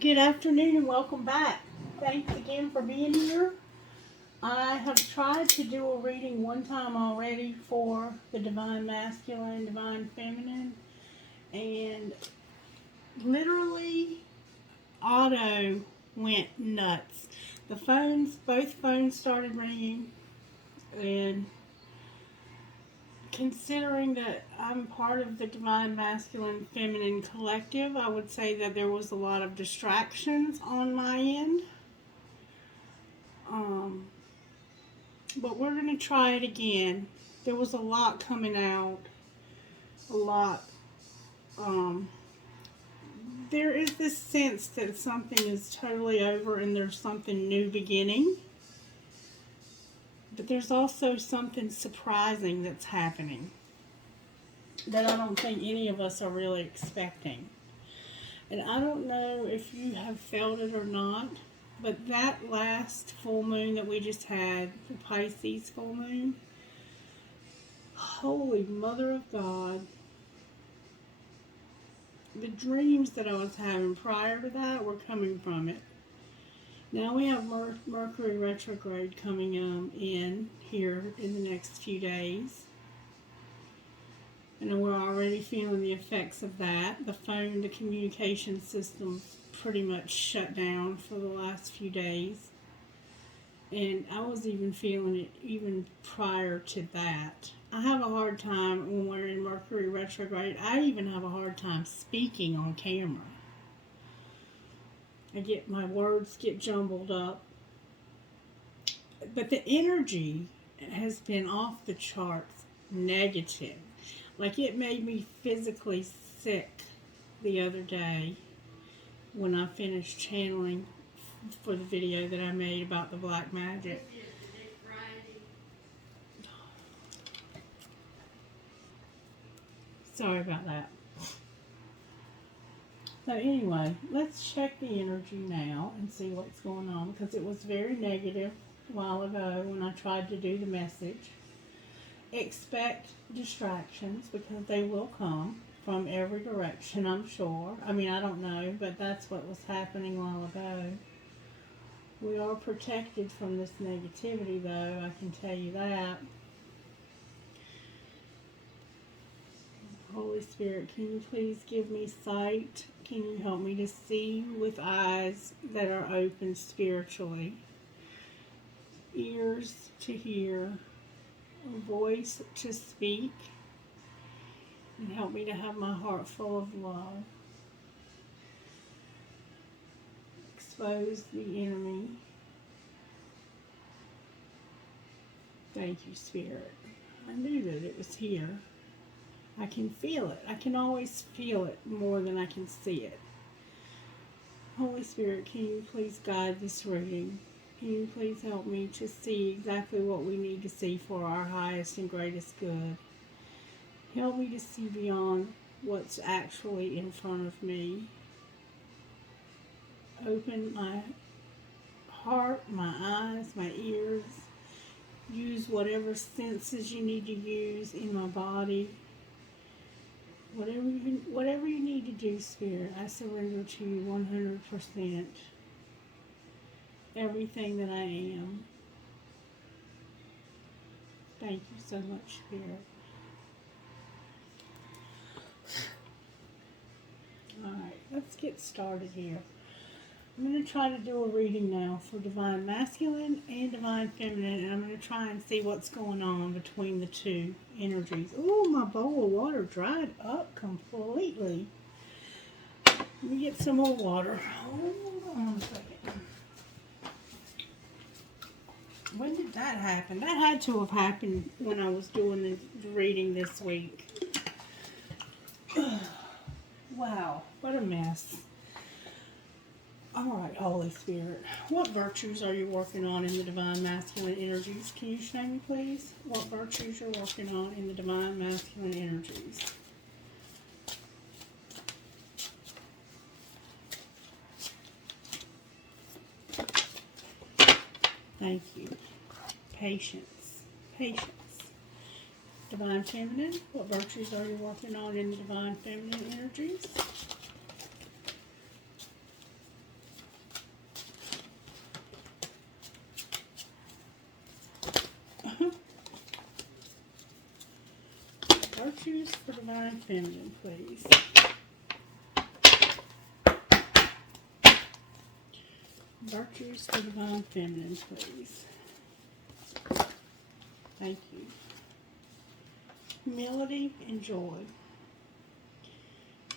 Good afternoon and welcome back. Thanks again for being here. I have tried to do a reading one time already for the Divine Masculine, Divine Feminine, and literally Otto went nuts. Both phones started ringing, and considering that I'm part of the Divine Masculine Feminine Collective, I would say that there was a lot of distractions on my end. But we're going to try it again. There was a lot coming out. A lot. There is this sense that something is totally over and there's something new beginning. But there's also something surprising that's happening that I don't think any of us are really expecting. And I don't know if you have felt it or not, but that last full moon that we just had, the Pisces full moon, holy Mother of God, the dreams that I was having prior to that were coming from it. Now we have Mercury retrograde coming in here in the next few days. And we're already feeling the effects of that. The phone, the communication system's pretty much shut down for the last few days. And I was even feeling it even prior to that. I have a hard time when we're in Mercury retrograde. I even have a hard time speaking on camera. My words get jumbled up. But the energy has been off the charts negative. Like, it made me physically sick the other day when I finished channeling for the video that I made about the black magic. Sorry about that. So anyway, let's check the energy now and see what's going on, because it was very negative a while ago when I tried to do the message. Expect distractions, because they will come from every direction, I'm sure. I mean, I don't know, but that's what was happening a while ago. We are protected from this negativity, though, I can tell you that. Holy Spirit, can you please give me sight? Can you help me to see with eyes that are open spiritually? Ears to hear, a voice to speak, and help me to have my heart full of love. Expose the enemy. Thank you, Spirit. I knew that it was here. I can feel it. I can always feel it more than I can see it. Holy Spirit, can you please guide this reading? Can you please help me to see exactly what we need to see for our highest and greatest good? Help me to see beyond what's actually in front of me. Open my heart, my eyes, my ears. Use whatever senses you need to use in my body. Whatever you need to do, Spirit, I surrender to you 100%. Everything that I am. Thank you so much, Spirit. Alright, let's get started here. I'm going to try to do a reading now for Divine Masculine and Divine Feminine, and I'm going to try and see what's going on between the two energies. Ooh, my bowl of water dried up completely. Let me get some more water. Hold on a second. When did that happen? That had to have happened when I was doing the reading this week. Wow, what a mess. Alright, Holy Spirit, what virtues are you working on in the Divine Masculine energies? Can you show me, please, what virtues you're working on in the Divine Masculine energies? Thank you. Patience. Patience. Divine Feminine, what virtues are you working on in the Divine Feminine energies? Divine Feminine, please. Virtues for Divine Feminine, please. Thank you. Humility and joy.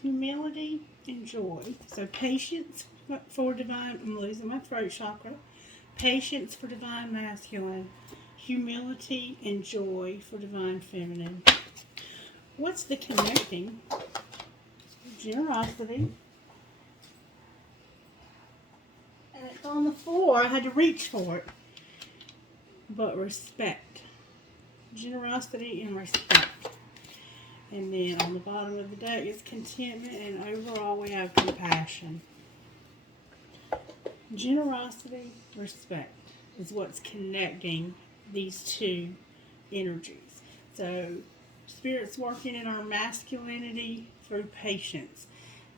Humility and joy. So patience for divine, I'm losing my throat chakra. Patience for Divine Masculine. Humility and joy for Divine Feminine. What's the connecting? Generosity. And it's on the floor. I had to reach for it. But respect. Generosity and respect. And then on the bottom of the deck is contentment, and overall we have compassion. Generosity, respect is what's connecting these two energies. So Spirit's working in our masculinity through patience.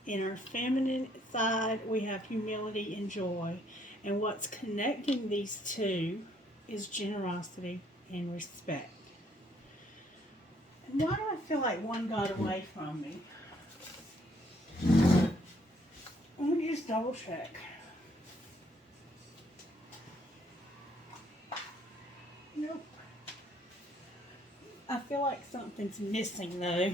In our feminine side, we have humility and joy. And what's connecting these two is generosity and respect. And why do I feel like one got away from me? Let me just double check. Nope. I feel like something's missing though.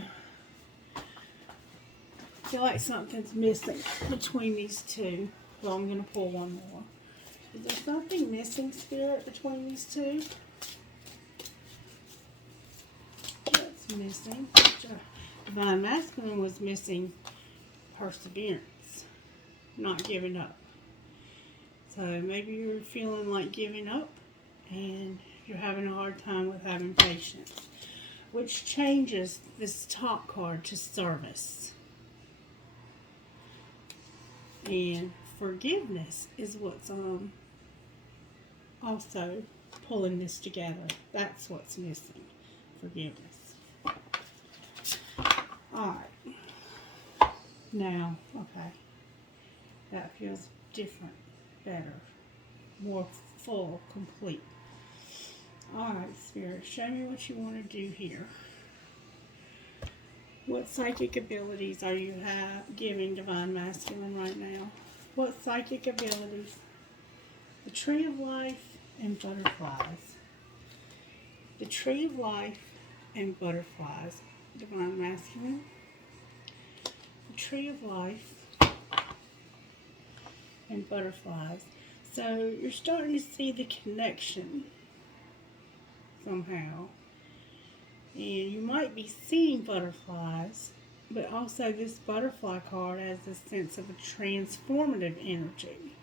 I feel like something's missing between these two. So I'm going to pull one more. Is there something missing, Spirit, between these two? What's missing? Divine Masculine was missing perseverance, not giving up. So maybe you're feeling like giving up and you're having a hard time with having patience, which changes this top card to service. And forgiveness is what's also pulling this together. That's what's missing. Forgiveness. Alright. Now, okay. That feels different, better, more full, complete. Alright, Spirit, show me what you want to do here. What psychic abilities are you giving Divine Masculine right now? What psychic abilities? The Tree of Life and butterflies. The Tree of Life and butterflies. Divine Masculine. The Tree of Life and butterflies. So you're starting to see the connection somehow. And you might be seeing butterflies, but also this butterfly card has a sense of a transformative energy.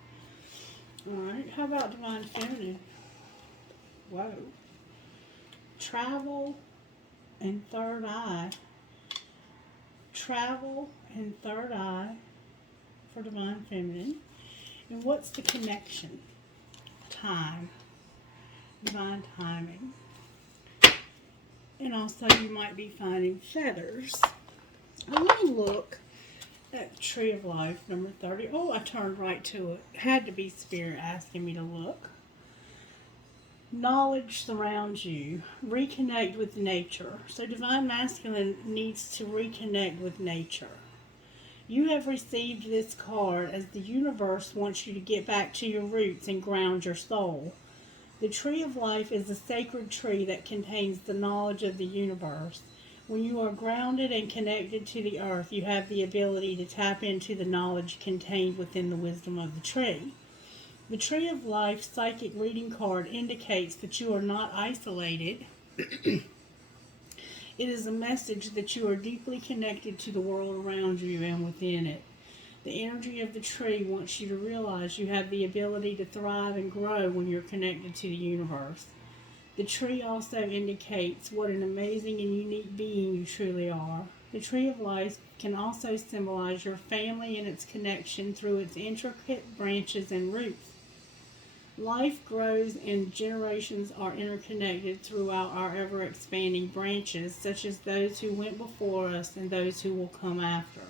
Alright, how about Divine Feminine? Whoa. Travel and third eye. Travel and third eye for Divine Feminine. And what's the connection? Time. Divine timing. And also you might be finding feathers. I want to look at the Tree of Life, number 30. Oh, I turned right to it. Had to be Spirit asking me to look. Knowledge surrounds you. Reconnect with nature. So Divine Masculine needs to reconnect with nature. You have received this card as the universe wants you to get back to your roots and ground your soul. The Tree of Life is a sacred tree that contains the knowledge of the universe. When you are grounded and connected to the earth, you have the ability to tap into the knowledge contained within the wisdom of the tree. The Tree of Life psychic reading card indicates that you are not isolated. It is a message that you are deeply connected to the world around you and within it. The energy of the tree wants you to realize you have the ability to thrive and grow when you're connected to the universe. The tree also indicates what an amazing and unique being you truly are. The Tree of Life can also symbolize your family and its connection through its intricate branches and roots. Life grows and generations are interconnected throughout our ever-expanding branches, such as those who went before us and those who will come after,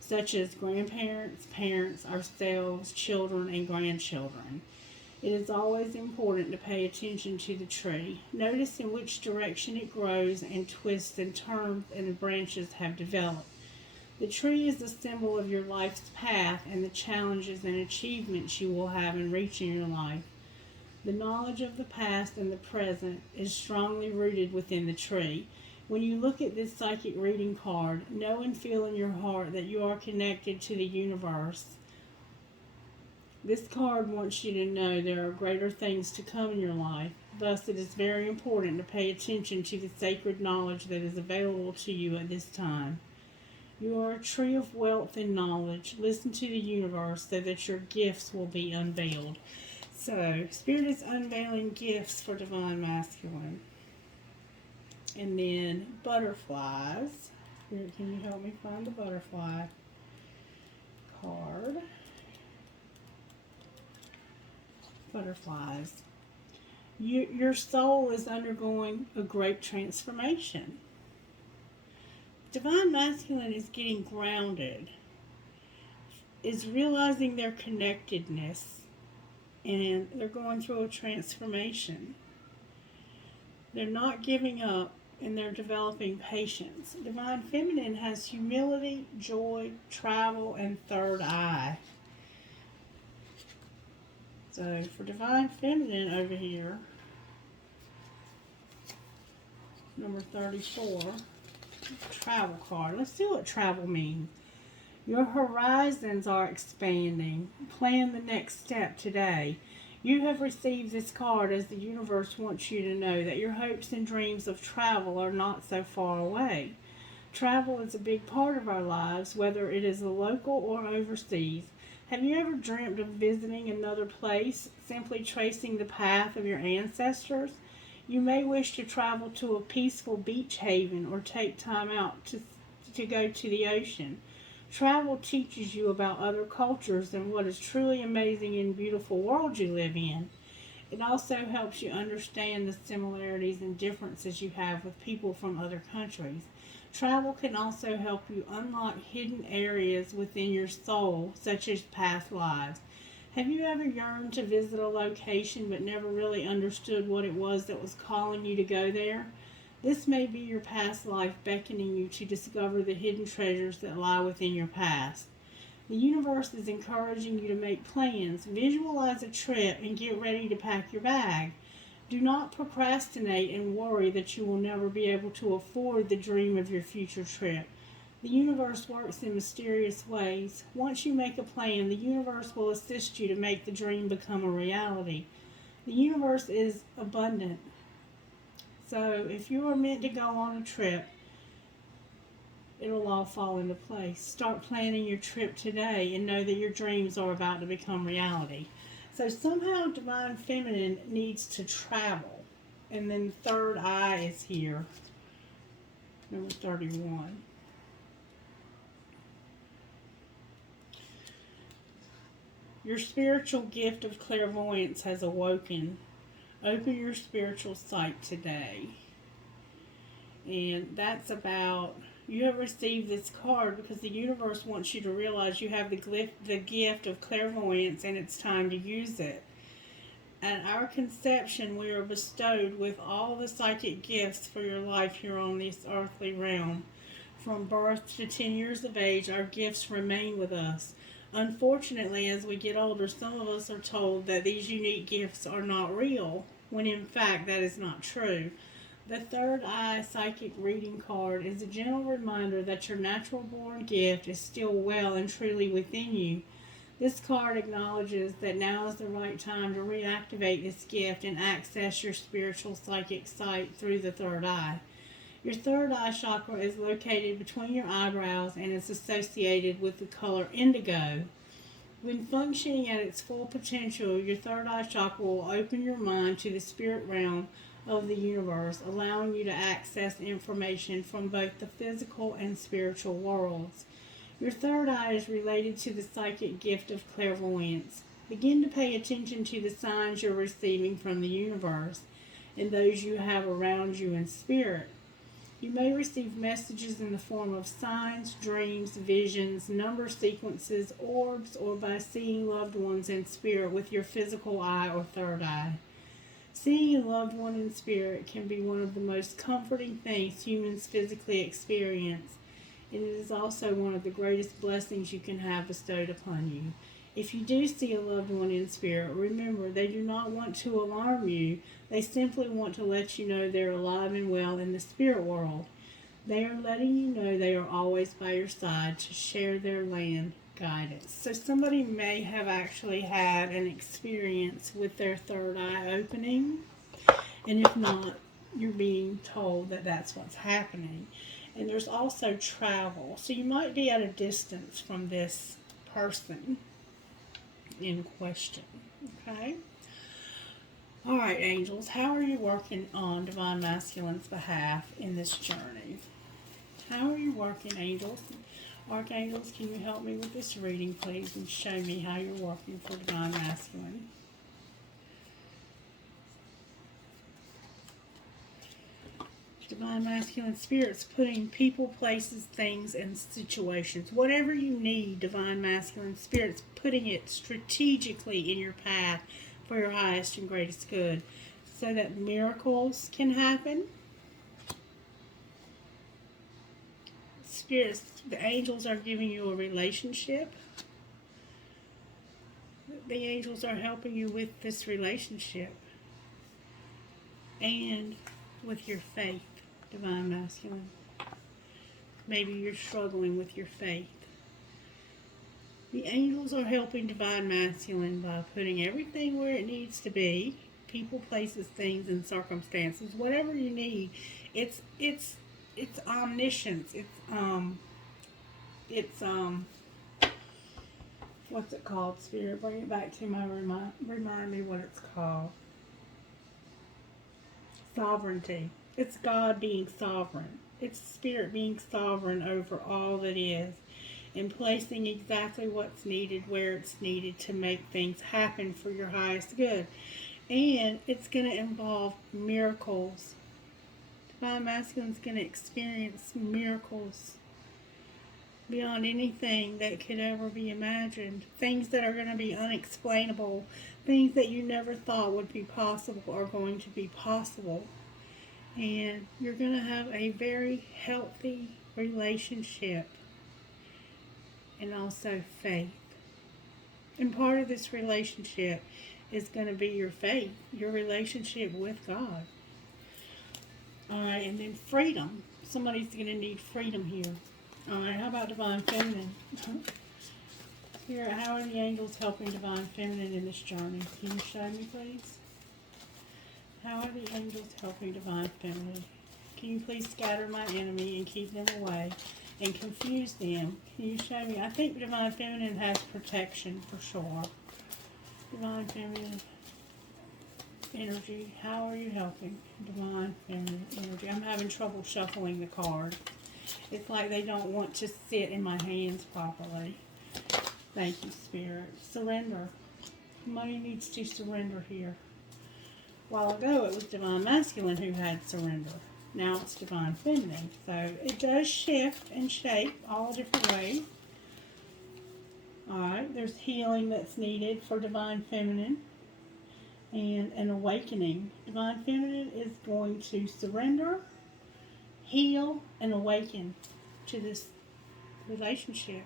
such as grandparents, parents, ourselves, children, and grandchildren. It is always important to pay attention to the tree. Notice in which direction it grows and twists and turns and the branches have developed. The tree is a symbol of your life's path and the challenges and achievements you will have in reaching your life. The knowledge of the past and the present is strongly rooted within the tree. When you look at this psychic reading card, know and feel in your heart that you are connected to the universe. This card wants you to know there are greater things to come in your life. Thus, it is very important to pay attention to the sacred knowledge that is available to you at this time. You are a tree of wealth and knowledge. Listen to the universe so that your gifts will be unveiled. So, Spirit is unveiling gifts for Divine Masculine. And then butterflies. Spirit, can you help me find the butterfly card? Butterflies. Your soul is undergoing a great transformation. Divine Masculine is getting grounded, is realizing their connectedness, and they're going through a transformation. They're not giving up, and they're developing patience. Divine Feminine has humility, joy, travel, and third eye. So for Divine Feminine over here, number 34, travel card. Let's see what travel means. Your horizons are expanding. Plan the next step today. You have received this card as the universe wants you to know that your hopes and dreams of travel are not so far away. Travel is a big part of our lives, whether it is local or overseas. Have you ever dreamt of visiting another place, simply tracing the path of your ancestors? You may wish to travel to a peaceful beach haven or take time out to go to the ocean. Travel teaches you about other cultures and what is truly amazing and beautiful world you live in. It also helps you understand the similarities and differences you have with people from other countries. Travel can also help you unlock hidden areas within your soul, such as past lives. Have you ever yearned to visit a location but never really understood what it was that was calling you to go there? This may be your past life beckoning you to discover the hidden treasures that lie within your past. The universe is encouraging you to make plans, visualize a trip, and get ready to pack your bag. Do not procrastinate and worry that you will never be able to afford the dream of your future trip. The universe works in mysterious ways. Once you make a plan, the universe will assist you to make the dream become a reality. The universe is abundant. So if you are meant to go on a trip, it'll all fall into place. Start planning your trip today and know that your dreams are about to become reality. So somehow Divine Feminine needs to travel. And then third eye is here. Number 31. Your spiritual gift of clairvoyance has awoken. Open your spiritual sight today. And that's about, you have received this card because the universe wants you to realize you have the gift of clairvoyance and it's time to use it. At our conception, we are bestowed with all the psychic gifts for your life here on this earthly realm. From birth to 10 years of age, our gifts remain with us. Unfortunately, as we get older, some of us are told that these unique gifts are not real, when in fact that is not true. The third eye psychic reading card is a gentle reminder that your natural born gift is still well and truly within you. This card acknowledges that now is the right time to reactivate this gift and access your spiritual psychic sight through the third eye. Your third eye chakra is located between your eyebrows and is associated with the color indigo. When functioning at its full potential, your third eye chakra will open your mind to the spirit realm of the universe, allowing you to access information from both the physical and spiritual worlds. Your third eye is related to the psychic gift of clairvoyance. Begin to pay attention to the signs you're receiving from the universe and those you have around you in spirit. You may receive messages in the form of signs, dreams, visions, number sequences, orbs, or by seeing loved ones in spirit with your physical eye or third eye. Seeing a loved one in spirit can be one of the most comforting things humans physically experience, and it is also one of the greatest blessings you can have bestowed upon you. If you do see a loved one in spirit, remember they do not want to alarm you. They simply want to let you know they're alive and well in the spirit world. They are letting you know they are always by your side to share their land guidance. So somebody may have actually had an experience with their third eye opening, and if not, you're being told that that's what's happening. And there's also travel. So you might be at a distance from this person in question. Okay? All right, angels, how are you working on Divine Masculine's behalf in this journey? How are you working, angels? Archangels, can you help me with this reading, please, and show me how you're working for Divine Masculine? Divine Masculine Spirit's putting people, places, things, and situations. Whatever you need, Divine Masculine Spirit's putting it strategically in your path for your highest and greatest good so that miracles can happen. Spirits, the angels are giving you a relationship. The angels are helping you with this relationship and with your faith, Divine Masculine. Maybe you're struggling with your faith. The angels are helping Divine Masculine by putting everything where it needs to be. People, places, things, and circumstances. Whatever you need. It's omniscience. What's it called, Spirit? Bring it back to my remind me what it's called. Sovereignty. It's God being sovereign. It's Spirit being sovereign over all that is, and placing exactly what's needed where it's needed to make things happen for your highest good. And it's going to involve miracles. Divine Masculine's going to experience miracles beyond anything that could ever be imagined. Things that are going to be unexplainable. Things that you never thought would be possible are going to be possible. And you're going to have a very healthy relationship. And also faith. And part of this relationship is going to be your faith, your relationship with God. Alright, and then freedom. Somebody's going to need freedom here. Alright, how about Divine Feminine? Spirit, how are the angels helping Divine Feminine in this journey? Can you show me, please? How are the angels helping Divine Feminine? Can you please scatter my enemy and keep them away and confuse them? Can you show me? I think Divine Feminine has protection for sure. Divine Feminine energy, how are you helping Divine Feminine energy? I'm having trouble shuffling the card. It's like they don't want to sit in my hands properly. Thank you, Spirit. Surrender. Money needs to surrender here. A while ago, it was Divine Masculine who had surrender. Now it's Divine Feminine. So it does shift and shape all different ways. Alright, there's healing that's needed for Divine Feminine and an awakening. Divine Feminine is going to surrender, heal, and awaken to this relationship.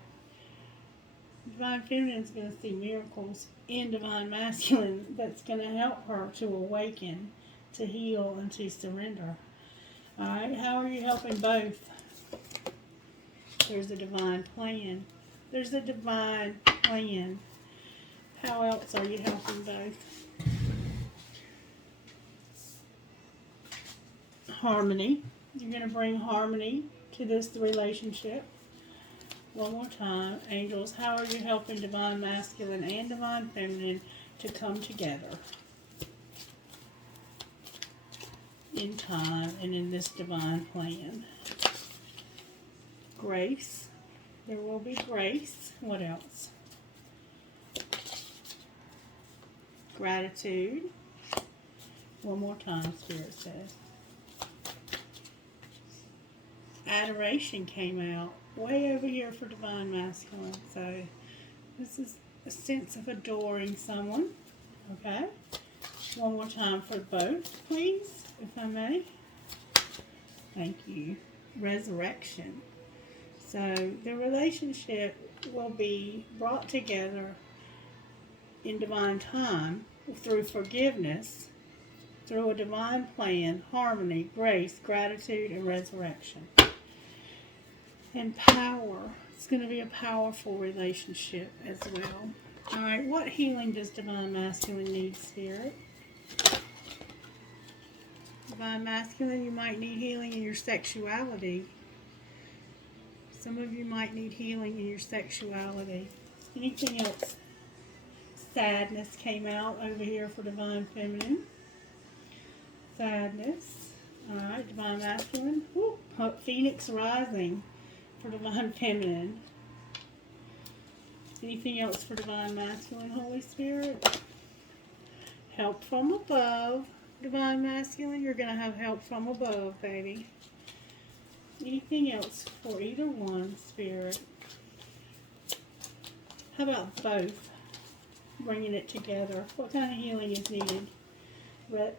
Divine Feminine is going to see miracles in Divine Masculine that's going to help her to awaken, to heal, and to surrender. Alright, how are you helping both? There's a divine plan. There's a divine plan. How else are you helping both? Harmony. You're going to bring harmony to this relationship. One more time. Angels, how are you helping Divine Masculine and Divine Feminine to come together in time and in this divine plan? Grace. There will be grace. What else? Gratitude. One more time, Spirit says. adoration came out way over here for divine masculine. So this is a sense of adoring someone. Okay. One more time for both, please, if I may. Thank you. Resurrection. So the relationship will be brought together in divine time through forgiveness, through a divine plan, harmony, grace, gratitude, and resurrection. And power. It's going to be a powerful relationship as well. All right, what healing does divine masculine need, Spirit? Divine masculine, you might need healing in your sexuality. Some of you might need healing in your sexuality. Anything else? Sadness came out over here for divine feminine. Sadness. Alright, divine masculine. Woo. Phoenix rising for divine feminine. Anything else for divine masculine, Holy Spirit? Help from above. Divine masculine, you're going to have help from above, baby. Anything else for either one, Spirit? How about both? Bringing it together. What kind of healing is needed?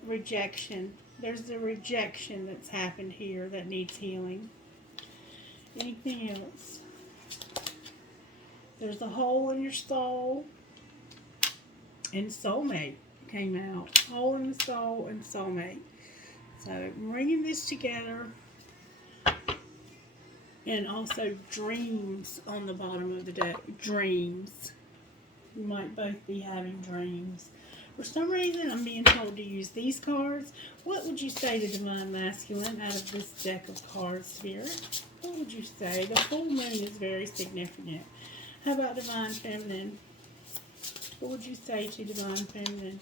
Rejection. There's a rejection that's happened here that needs healing. Anything else? There's a hole in your soul. And soulmate came out. Hole in the soul and soulmate. So bringing this together. And also dreams on the bottom of the deck. Dreams. You might both be having dreams. For some reason, I'm being told to use these cards. What would you say to divine masculine out of this deck of cards, Spirit? What would you say? The full moon is very significant. How about divine feminine? What would you say to divine feminine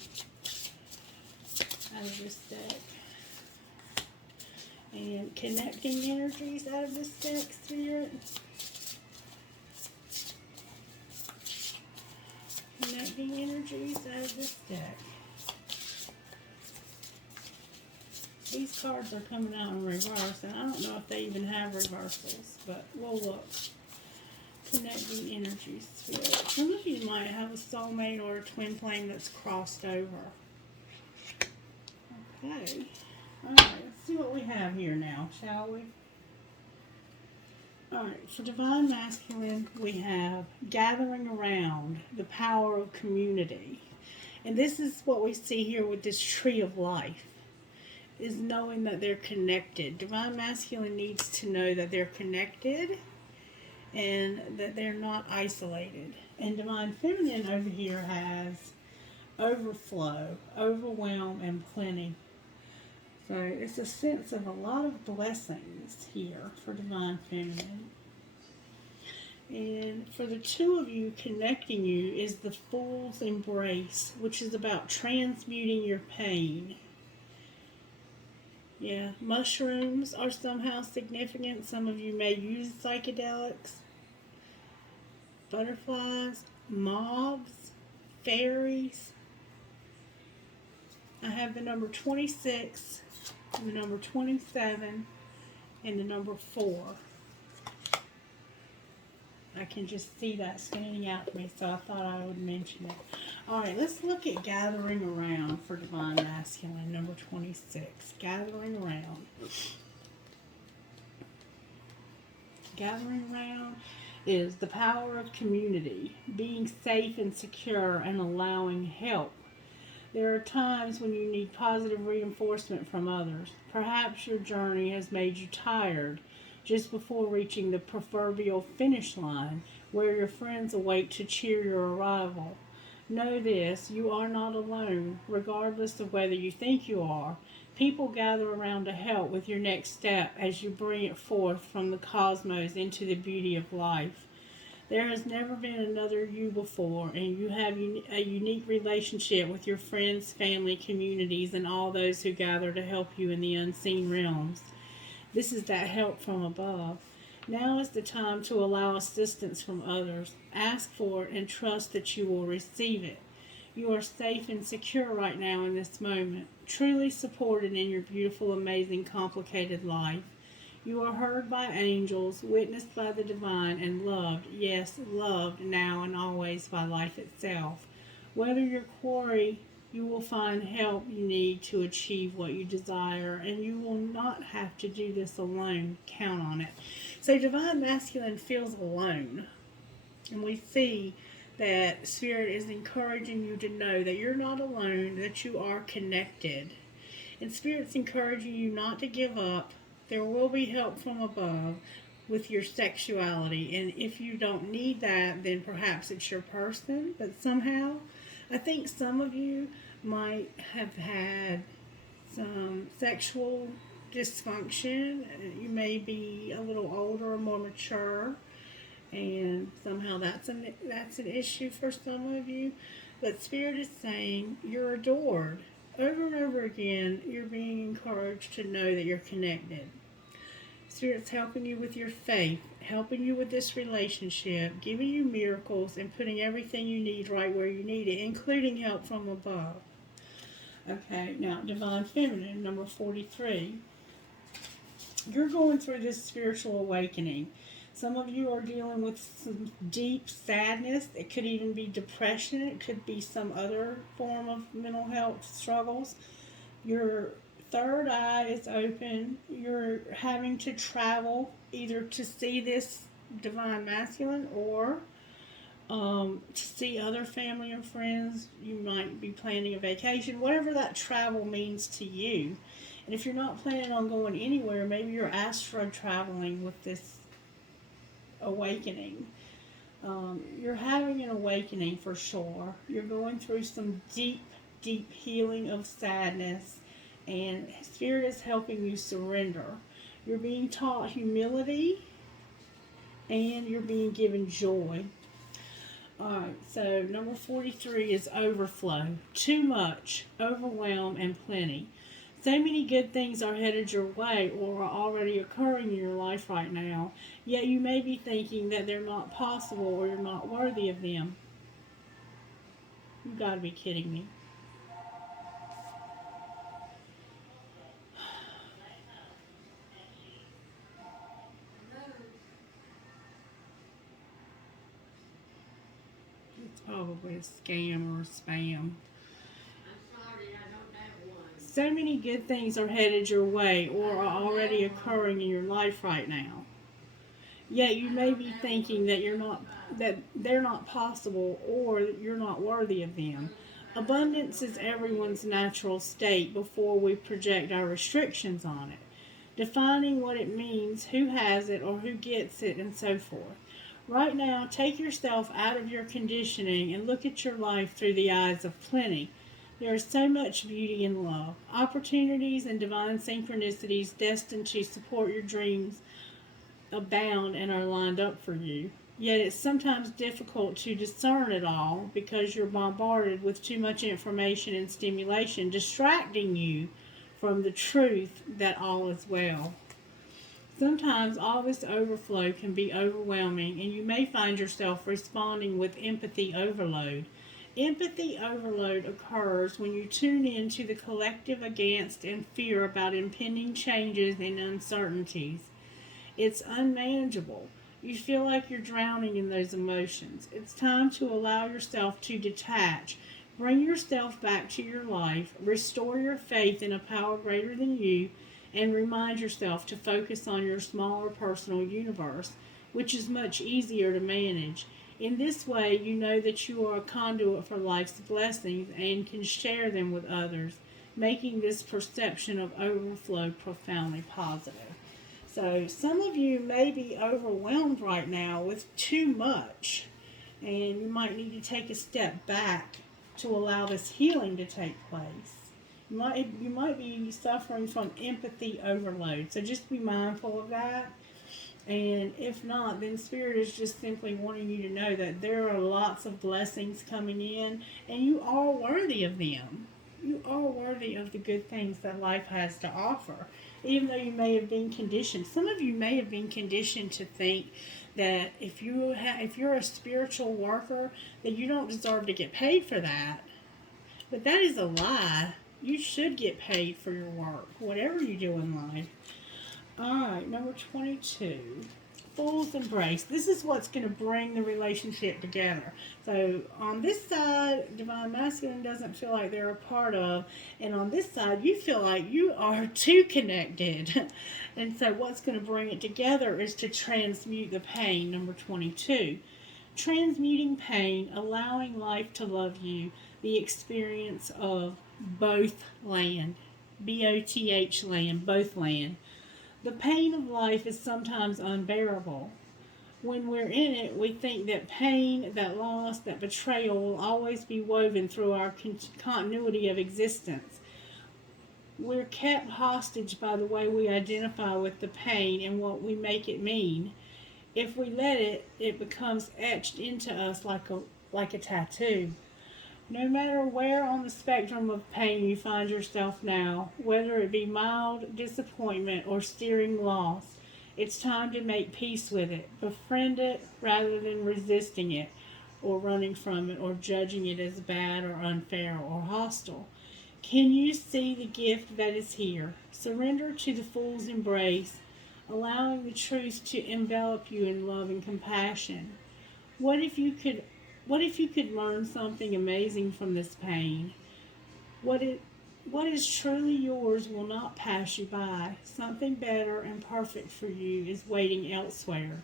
out of this deck? And connecting energies out of this deck, Spirit. Connecting energies out of this deck. These cards are coming out in reverse, and I don't know if they even have reversals, but we'll look. Connecting energies, Spirit. Some of you might have a soulmate or a twin flame that's crossed over. Okay. Alright, let's see what we have here now, shall we? Alright, for divine masculine, we have gathering around, the power of community. And this is what we see here with this tree of life, is knowing that they're connected. Divine masculine needs to know that they're connected and that they're not isolated. And divine feminine over here has overflow, overwhelm, and plenty. So it's a sense of a lot of blessings here for divine feminine. And for the two of you, connecting you is the Fool's Embrace, which is about transmuting your pain. Yeah, mushrooms are somehow significant. Some of you may use psychedelics. Butterflies, moths, fairies. I have the number 26, the number 27, and the number 4. I can just see that standing out to me, so I thought I would mention it. Alright, let's look at gathering around for divine masculine, number 26. Gathering around. Gathering around is the power of community, being safe and secure and allowing help. There are times when you need positive reinforcement from others. Perhaps your journey has made you tired just before reaching the proverbial finish line where your friends await to cheer your arrival. Know this, you are not alone, regardless of whether you think you are. People gather around to help with your next step as you bring it forth from the cosmos into the beauty of life. There has never been another you before, and you have a unique relationship with your friends, family, communities, and all those who gather to help you in the unseen realms. This is that help from above. Now is the time to allow assistance from others. Ask for it and trust that you will receive it. You are safe and secure right now in this moment, truly supported in your beautiful, amazing, complicated life. You are heard by angels, witnessed by the divine, and loved, yes, loved now and always by life itself. Whether your quarry, you will find help you need to achieve what you desire, and you will not have to do this alone. Count on it. So divine masculine feels alone. And we see that Spirit is encouraging you to know that you're not alone, that you are connected. And Spirit's encouraging you not to give up. There will be help from above with your sexuality. And if you don't need that, then perhaps it's your person. But somehow, I think some of you might have had some sexual dysfunction. You may be a little older or more mature, and somehow that's an issue for some of you. But Spirit is saying you're adored. Over and over again, you're being encouraged to know that you're connected. Spirit's helping you with your faith, helping you with this relationship, giving you miracles, and putting everything you need right where you need it, including help from above. Okay, now Divine Feminine, number 43. You're going through this spiritual awakening. Some of you are dealing with some deep sadness. It could even be depression. It could be some other form of mental health struggles. Your third eye is open. You're having to travel either to see this divine masculine or to see other family or friends. You might be planning a vacation, whatever that travel means to you. And if you're not planning on going anywhere, maybe you're astral traveling with this awakening. You're having an awakening for sure. You're going through some deep, deep healing of sadness, and Spirit is helping you surrender. You're being taught humility, and you're being given joy. Alright, so number 43 is overflow. Too much, overwhelm, and plenty. So many good things are headed your way or are already occurring in your life right now, yet you may be thinking that they're not possible or you're not worthy of them. You've got to be kidding me. It's probably a scam or a spam. So many good things are headed your way or are already occurring in your life right now. Yet you may be thinking that they're not possible or you're not worthy of them. Abundance is everyone's natural state before we project our restrictions on it. Defining what it means, who has it or who gets it, and so forth. Right now, take yourself out of your conditioning and look at your life through the eyes of plenty. There is so much beauty in love, opportunities and divine synchronicities destined to support your dreams abound and are lined up for you. Yet it's sometimes difficult to discern it all because you're bombarded with too much information and stimulation, distracting you from the truth that all is well. Sometimes all this overflow can be overwhelming, and you may find yourself responding with empathy overload. Empathy overload occurs when you tune in to the collective angst and fear about impending changes and uncertainties. It's unmanageable. You feel like you're drowning in those emotions. It's time to allow yourself to detach. Bring yourself back to your life. Restore your faith in a power greater than you, and remind yourself to focus on your smaller personal universe, which is much easier to manage. In this way, you know that you are a conduit for life's blessings and can share them with others, making this perception of overflow profoundly positive. So some of you may be overwhelmed right now with too much, and you might need to take a step back to allow this healing to take place. You might be suffering from empathy overload, so just be mindful of that. And if not, then Spirit is just simply wanting you to know that there are lots of blessings coming in, and you are worthy of them. You are worthy of the good things that life has to offer, even though you may have been conditioned. Some of you may have been conditioned to think that if you're a spiritual worker, that you don't deserve to get paid for that. But that is a lie. You should get paid for your work, whatever you do in life. Alright, number 22. Fool's embrace. This is what's going to bring the relationship together. So on this side, divine masculine doesn't feel like they're a part of, and on this side, you feel like you are too connected. And so what's going to bring it together is to transmute the pain. Number 22. Transmuting pain, allowing life to love you, the experience of both land. BOTH land, both land. The pain of life is sometimes unbearable. When we're in it, we think that pain, that loss, that betrayal will always be woven through our continuity of existence. We're kept hostage by the way we identify with the pain and what we make it mean. If we let it, it becomes etched into us like a tattoo. No matter where on the spectrum of pain you find yourself now, whether it be mild disappointment or searing loss, it's time to make peace with it. Befriend it rather than resisting it or running from it or judging it as bad or unfair or hostile. Can you see the gift that is here? Surrender to the fool's embrace, allowing the truth to envelop you in love and compassion. What if you could learn something amazing from this pain? What is truly yours will not pass you by. Something better and perfect for you is waiting elsewhere.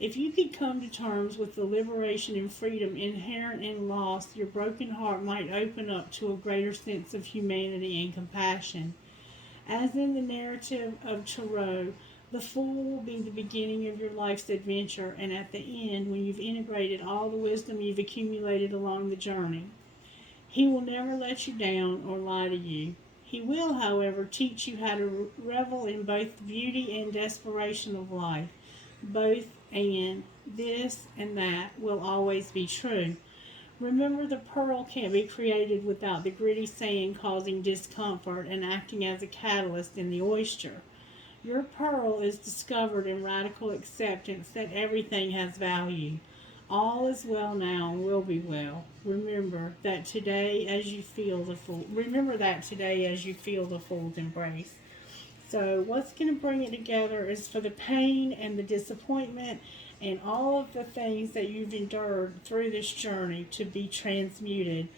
If you could come to terms with the liberation and freedom inherent in loss, your broken heart might open up to a greater sense of humanity and compassion. As in the narrative of Tarot, the Fool will be the beginning of your life's adventure, and at the end, when you've integrated all the wisdom you've accumulated along the journey. He will never let you down or lie to you. He will, however, teach you how to revel in both the beauty and desperation of life. Both and this and that will always be true. Remember, the pearl can't be created without the gritty sand causing discomfort and acting as a catalyst in the oyster. Your pearl is discovered in radical acceptance that everything has value. All is well now and will be well. Remember that today as you feel the fool's embrace. So what's going to bring it together is for the pain and the disappointment and all of the things that you've endured through this journey to be transmuted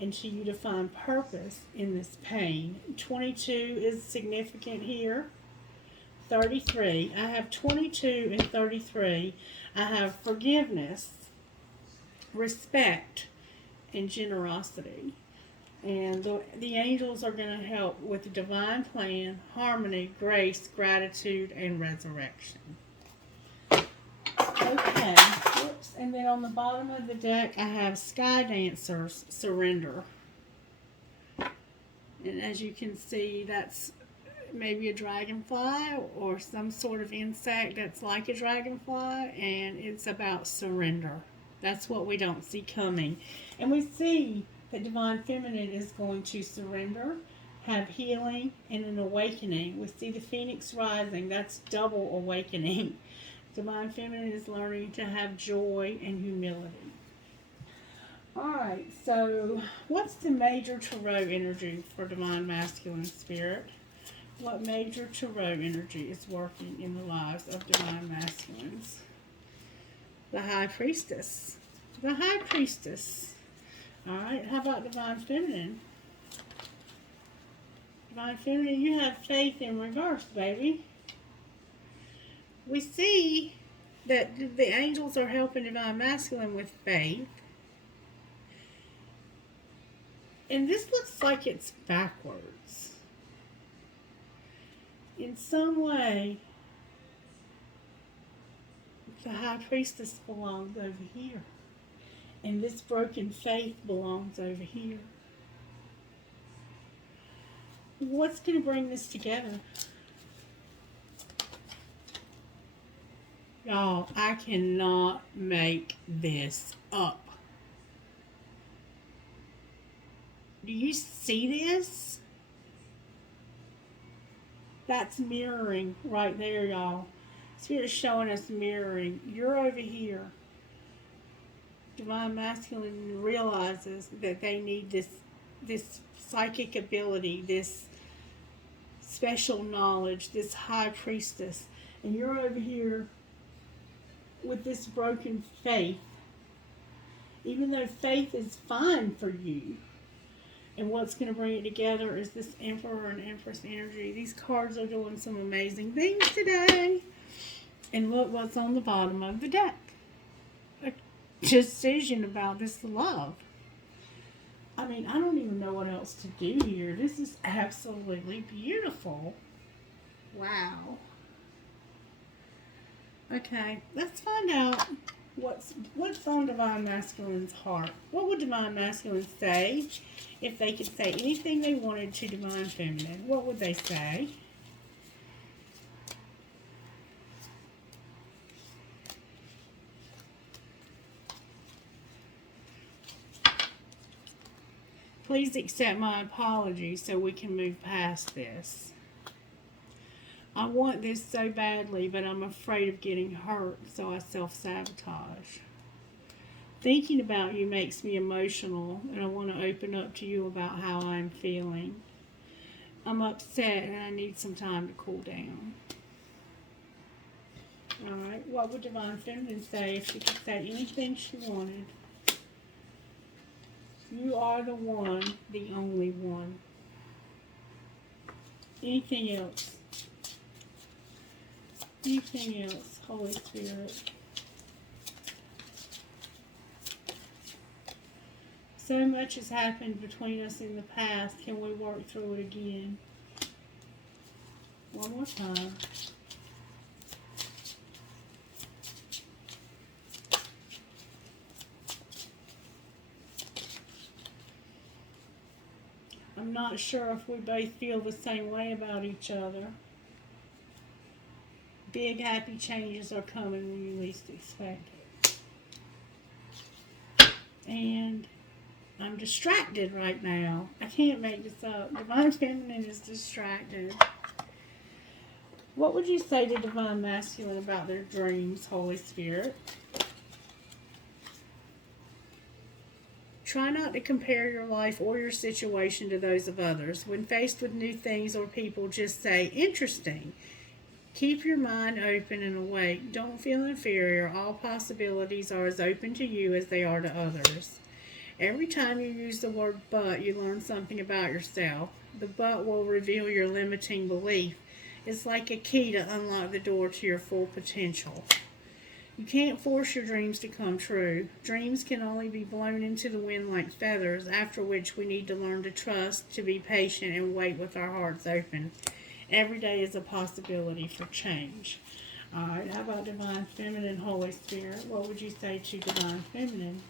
and to you to find purpose in this pain. 22 is significant here. 33. I have 22 and 33. I have forgiveness, respect, and generosity. And the angels are going to help with the divine plan, harmony, grace, gratitude, and resurrection. Okay. Whoops. And then on the bottom of the deck, I have Sky Dancers, surrender. And as you can see, that's maybe a dragonfly or some sort of insect that's like a dragonfly, and it's about surrender. That's what we don't see coming. And we see that Divine Feminine is going to surrender, have healing, and an awakening. We see the phoenix rising. That's double awakening. Divine Feminine is learning to have joy and humility. Alright, so what's the major Tarot energy for Divine Masculine Spirit? What major Tarot energy is working in the lives of Divine Masculines? The High Priestess. The High Priestess. Alright, how about Divine Feminine? Divine Feminine, you have faith in reverse, baby. We see that the angels are helping Divine Masculine with faith. And this looks like it's backwards. In some way, the High Priestess belongs over here. And this broken faith belongs over here. What's going to bring this together? Y'all, I cannot make this up. Do you see this? That's mirroring right there, y'all. Spirit is showing us mirroring. You're over here. Divine Masculine realizes that they need this psychic ability, this special knowledge, this high priestess, and you're over here with this broken faith. Even though faith is fine for you, and what's going to bring it together is this Emperor and Empress energy. These cards are doing some amazing things today. And look what's on the bottom of the deck. A decision about this love. I mean, I don't even know what else to do here. This is absolutely beautiful. Wow. Okay, let's find out what's on Divine Masculine's heart. What would Divine Masculine say if they could say anything they wanted to Divine Feminine? What would they say? Please accept my apology so we can move past this. I want this so badly, but I'm afraid of getting hurt, so I self-sabotage. Thinking about you makes me emotional, and I want to open up to you about how I'm feeling. I'm upset, and I need some time to cool down. Alright, what would Divine Feminine say if she could say anything she wanted? You are the one, the only one. Anything else? Anything else, Holy Spirit? So much has happened between us in the past. Can we work through it again? One more time. I'm not sure if we both feel the same way about each other. Big happy changes are coming when you least expect it. And I'm distracted right now. I can't make this up. Divine Feminine is distracted. What would you say to Divine Masculine about their dreams, Holy Spirit? Try not to compare your life or your situation to those of others. When faced with new things or people, just say, interesting. Keep your mind open and awake. Don't feel inferior. All possibilities are as open to you as they are to others. Every time you use the word but, you learn something about yourself. The but will reveal your limiting belief. It's like a key to unlock the door to your full potential. You can't force your dreams to come true. Dreams can only be blown into the wind like feathers, after which we need to learn to trust, to be patient, and wait with our hearts open. Every day is a possibility for change. Alright, how about Divine Feminine, Holy Spirit? What would you say to Divine Feminine?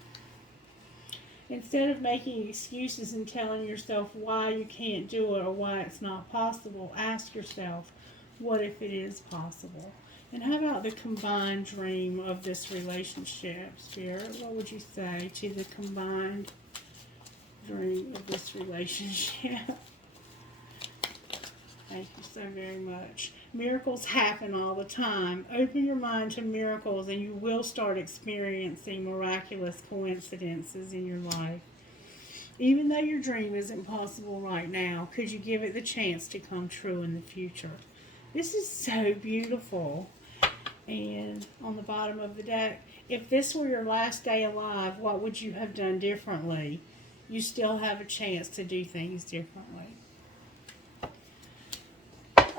Instead of making excuses and telling yourself why you can't do it or why it's not possible, ask yourself, what if it is possible? And how about the combined dream of this relationship, Spirit? What would you say to the combined dream of this relationship? Thank you so very much. Miracles happen all the time. Open your mind to miracles and you will start experiencing miraculous coincidences in your life. Even though your dream isn't possible right now, could you give it the chance to come true in the future? This is so beautiful. And on the bottom of the deck, if this were your last day alive, what would you have done differently? You still have a chance to do things differently.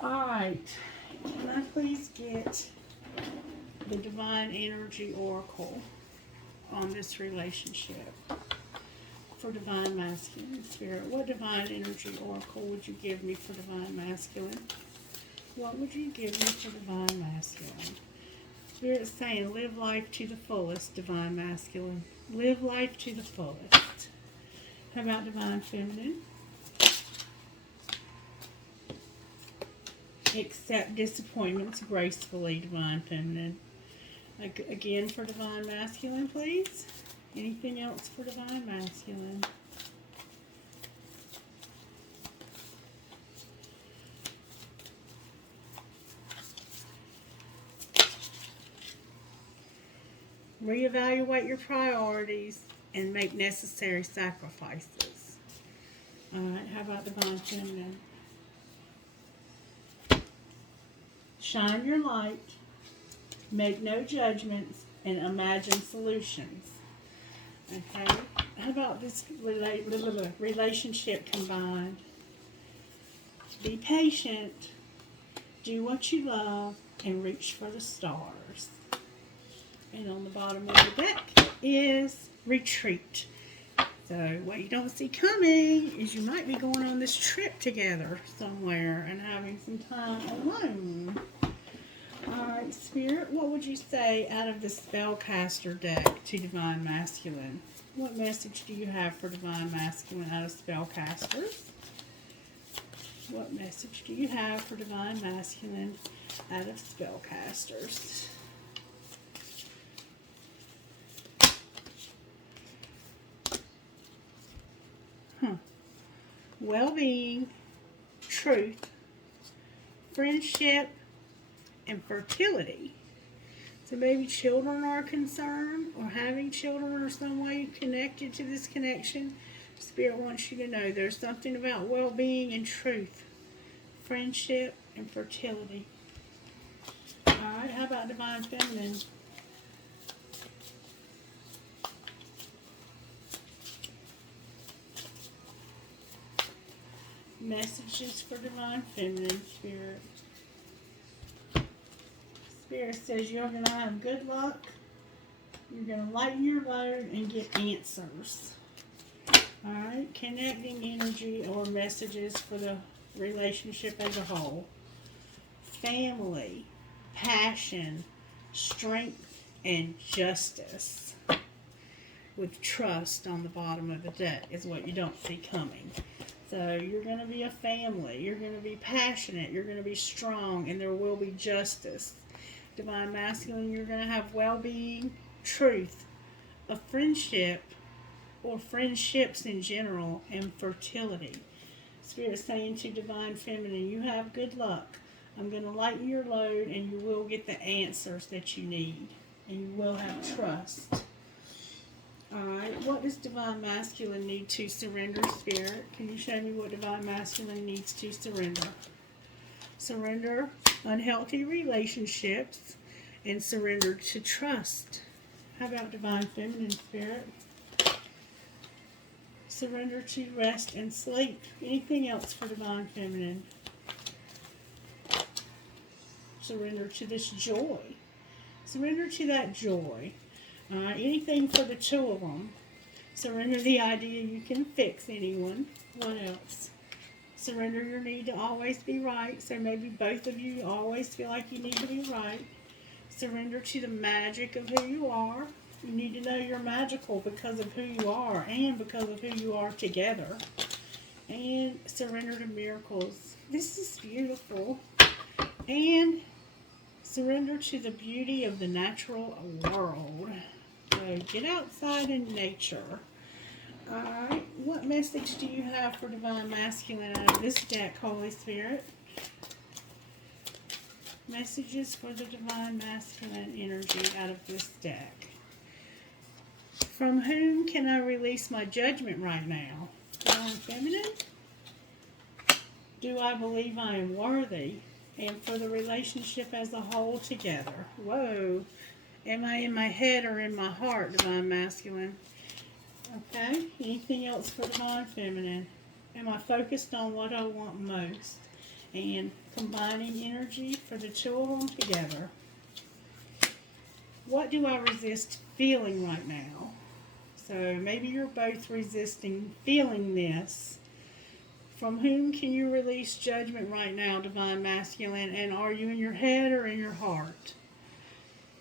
Alright, can I please get the Divine Energy Oracle on this relationship for Divine Masculine? Spirit, what Divine Energy Oracle would you give me for Divine Masculine? What would you give me for Divine Masculine? Spirit's saying, live life to the fullest, Divine Masculine. Live life to the fullest. How about Divine Feminine? Accept disappointments gracefully, Divine Feminine. Again for Divine Masculine, please. Anything else for Divine Masculine? Reevaluate your priorities and make necessary sacrifices. Alright, how about Divine Feminine? Shine your light, make no judgments, and imagine solutions. Okay? How about this relationship combined? Be patient, do what you love, and reach for the stars. And on the bottom of the deck is retreat. So what you don't see coming is you might be going on this trip together somewhere and having some time alone. Alright, Spirit, what would you say out of the Spellcaster deck to Divine Masculine? What message do you have for Divine Masculine out of Spellcasters? What message do you have for Divine Masculine out of Spellcasters? Well-being, truth, friendship, and fertility. So maybe children are concerned, or having children or some way connected to this connection. Spirit wants you to know there's something about well-being and truth, friendship, and fertility. Alright, how about Divine Feminine? Messages for Divine Feminine, Spirit. Spirit says you're going to have good luck. You're going to lighten your load and get answers. Alright, connecting energy or messages for the relationship as a whole. Family, passion, strength, and justice. With trust on the bottom of the deck is what you don't see coming. So you're going to be a family, you're going to be passionate, you're going to be strong, and there will be justice. Divine Masculine, you're going to have well-being, truth, a friendship, or friendships in general, and fertility. Spirit is saying to Divine Feminine, you have good luck. I'm going to lighten your load, and you will get the answers that you need, and you will have trust. Alright, what does Divine Masculine need to surrender, Spirit? Can you show me what Divine Masculine needs to surrender? Surrender unhealthy relationships and surrender to trust. How about Divine Feminine, Spirit? Surrender to rest and sleep. Anything else for Divine Feminine? Surrender to this joy. Surrender to that joy. Anything for the two of them. Surrender the idea you can fix anyone. What else? Surrender your need to always be right. So maybe both of you always feel like you need to be right. Surrender to the magic of who you are. You need to know you're magical because of who you are and because of who you are together. And surrender to miracles. This is beautiful. And surrender to the beauty of the natural world. So get outside in nature. Alright, what message do you have for Divine Masculine out of this deck, Holy Spirit? Messages for the Divine Masculine energy out of this deck. From whom can I release my judgment right now? Divine Feminine? Do I believe I am worthy? And for the relationship as a whole together. Whoa. Am I in my head or in my heart, Divine Masculine? Okay. Anything else for Divine Feminine? Am I focused on what I want most? And combining energy for the two of them together. What do I resist feeling right now? So maybe you're both resisting feeling this. From whom can you release judgment right now, Divine Masculine? And are you in your head or in your heart?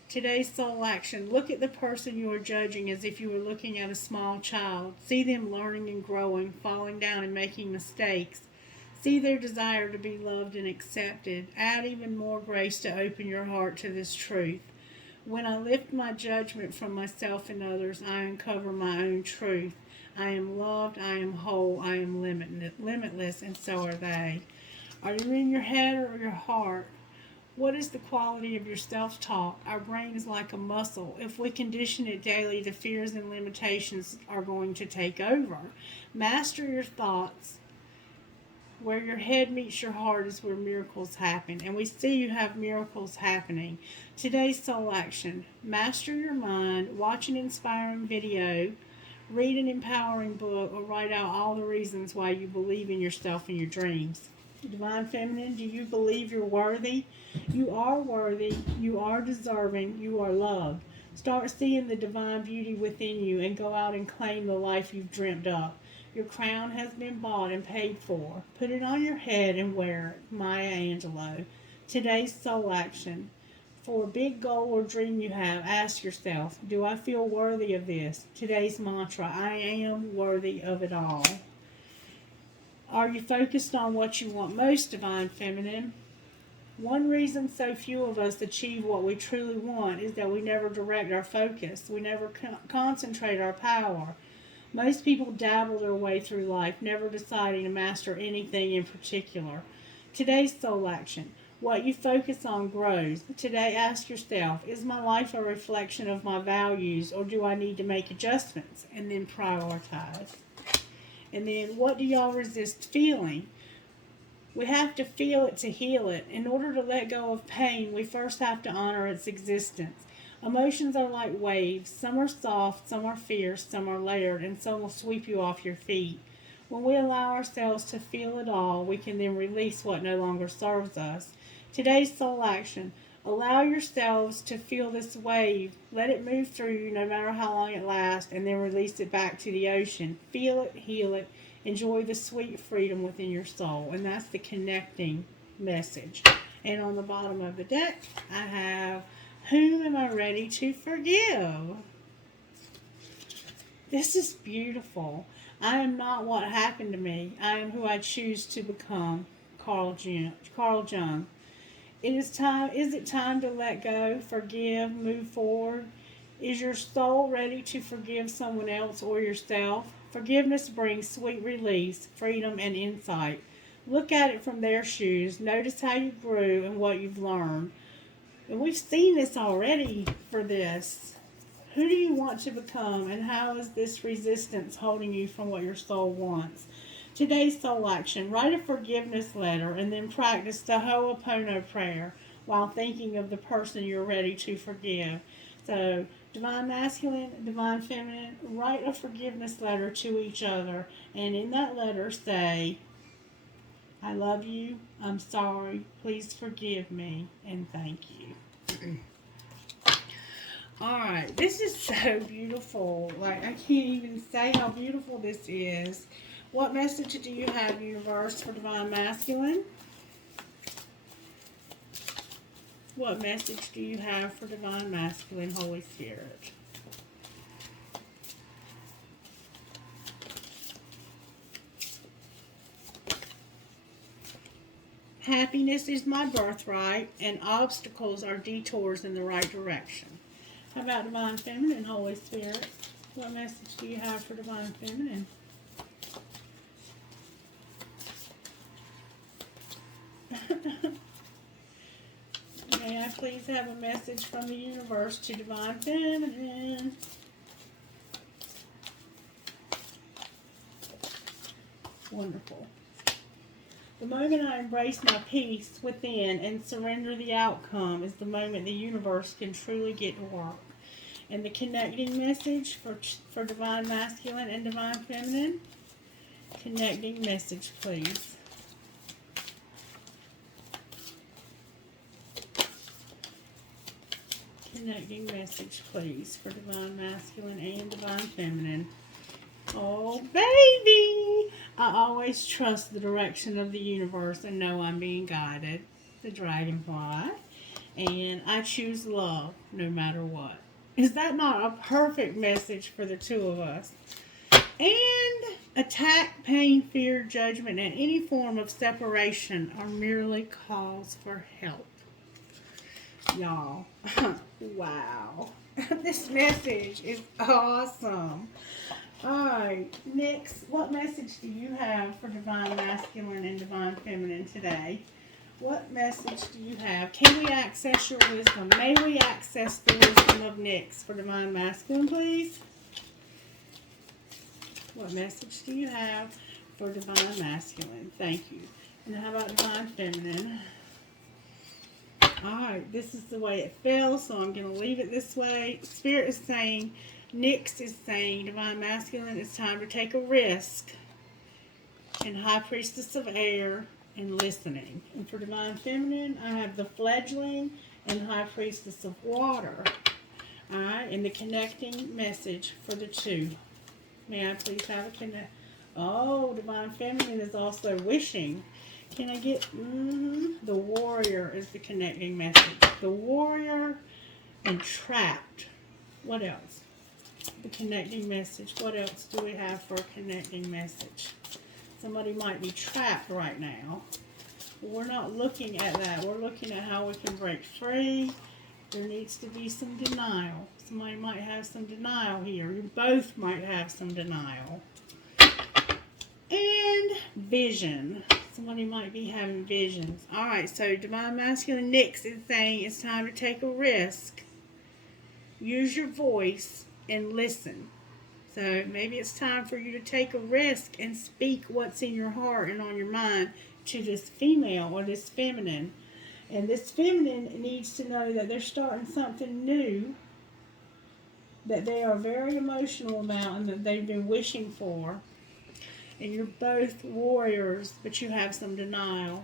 Today's soul action. Look at the person you are judging as if you were looking at a small child. See them learning and growing, falling down and making mistakes. See their desire to be loved and accepted. Add even more grace to open your heart to this truth. When I lift my judgment from myself and others, I uncover my own truth. I am loved, I am whole, I am limitless, and so are they. Are you in your head or your heart? What is the quality of your self-talk? Our brain is like a muscle. If we condition it daily, the fears and limitations are going to take over. Master your thoughts. Where your head meets your heart is where miracles happen. And we see you have miracles happening. Today's soul action. Master your mind. Watch an inspiring video. Read an empowering book. Or write out all the reasons why you believe in yourself and your dreams. Divine Feminine, do you believe you're worthy? You are worthy. You are deserving. You are loved. Start seeing the divine beauty within you and go out and claim the life you've dreamt up. Your crown has been bought and paid for. Put it on your head and wear it. Maya Angelou. Today's soul action. For a big goal or dream you have, ask yourself, do I feel worthy of this? Today's mantra, I am worthy of it all. Are you focused on what you want most, Divine Feminine? One reason so few of us achieve what we truly want is that we never direct our focus. We never concentrate our power. Most people dabble their way through life, never deciding to master anything in particular. Today's soul action. What you focus on grows. Today, ask yourself, is my life a reflection of my values, or do I need to make adjustments? And then prioritize. And then, what do y'all resist feeling? We have to feel it to heal it. In order to let go of pain, we first have to honor its existence. Emotions are like waves. Some are soft, some are fierce, some are layered, and some will sweep you off your feet. When we allow ourselves to feel it all, we can then release what no longer serves us. Today's soul action. Allow yourselves to feel this wave. Let it move through you no matter how long it lasts, and then release it back to the ocean. Feel it, heal it, enjoy the sweet freedom within your soul. And that's the connecting message. And on the bottom of the deck, I have, whom am I ready to forgive? This is beautiful. I am not what happened to me. I am who I choose to become. Carl Jung. Is it time to let go, forgive, move forward? Is your soul ready to forgive someone else or yourself? Forgiveness brings sweet release, freedom, and insight. Look at it from their shoes. Notice how you grew and what you've learned. And we've seen this already for this. Who do you want to become, and how is this resistance holding you from what your soul wants? Today's soul action. Write a forgiveness letter and then practice the Ho'oponopono prayer while thinking of the person you're ready to forgive. So, Divine Masculine, Divine Feminine, write a forgiveness letter to each other, and in that letter say, I love you, I'm sorry, please forgive me, and thank you. Alright, this is so beautiful. Like, I can't even say how beautiful this is. What message do you have, Universe, for Divine Masculine? What message do you have for Divine Masculine, Holy Spirit? Happiness is my birthright, and obstacles are detours in the right direction. How about Divine Feminine, Holy Spirit? What message do you have for Divine Feminine? May I please have a message from the universe to Divine Feminine? Wonderful. The moment I embrace my peace within and surrender the outcome is the moment the universe can truly get to work. And the connecting message for Divine Masculine and Divine Feminine? Connecting message, please. Connecting message, please, for Divine Masculine and Divine Feminine. Oh, baby! I always trust the direction of the universe and know I'm being guided. The dragonfly. And I choose love no matter what. Is that not a perfect message for the two of us? And attack, pain, fear, judgment, and any form of separation are merely calls for help. Y'all, wow. This message is awesome. Alright, next, what message do you have for Divine Masculine and Divine Feminine today? What message do you have? Can we access your wisdom? May we access the wisdom of Nyx for Divine Masculine, please? What message do you have for Divine Masculine. Thank you. And how about Divine Feminine? Alright, this is the way it feels, so I'm going to leave it this way. Spirit is saying, Nyx is saying, Divine Masculine, it's time to take a risk. And High Priestess of Air and listening. And for Divine Feminine, I have the Fledgling and High Priestess of Water. Alright, and the connecting message for the two. May I please have a connect? Oh, Divine Feminine is also wishing. Can I get, the Warrior is the connecting message. The Warrior and Trapped. What else? The connecting message. What else do we have for a connecting message? Somebody might be trapped right now. We're not looking at that. We're looking at how we can break free. There needs to be some denial. Somebody might have some denial here. You both might have some denial. And vision. Somebody might be having visions. Alright, so Divine Masculine Nyx is saying it's time to take a risk. Use your voice and listen. So maybe it's time for you to take a risk and speak what's in your heart and on your mind to this female or this feminine. And this feminine needs to know that they're starting something new that they are very emotional about and that they've been wishing for. And you're both warriors, but you have some denial.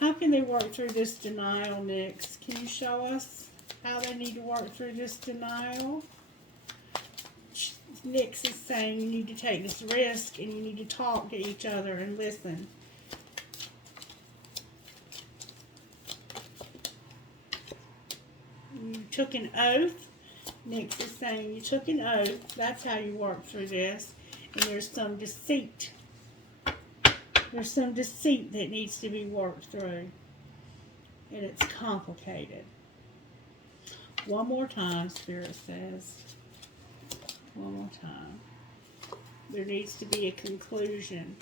How can they work through this denial, Nyx? Can you show us how they need to work through this denial? Nyx is saying you need to take this risk and you need to talk to each other and listen. You took an oath. Nyx is saying you took an oath. That's how you work through this. And there's some deceit. There's some deceit that needs to be worked through. And it's complicated. One more time, Spirit says. One more time. There needs to be a conclusion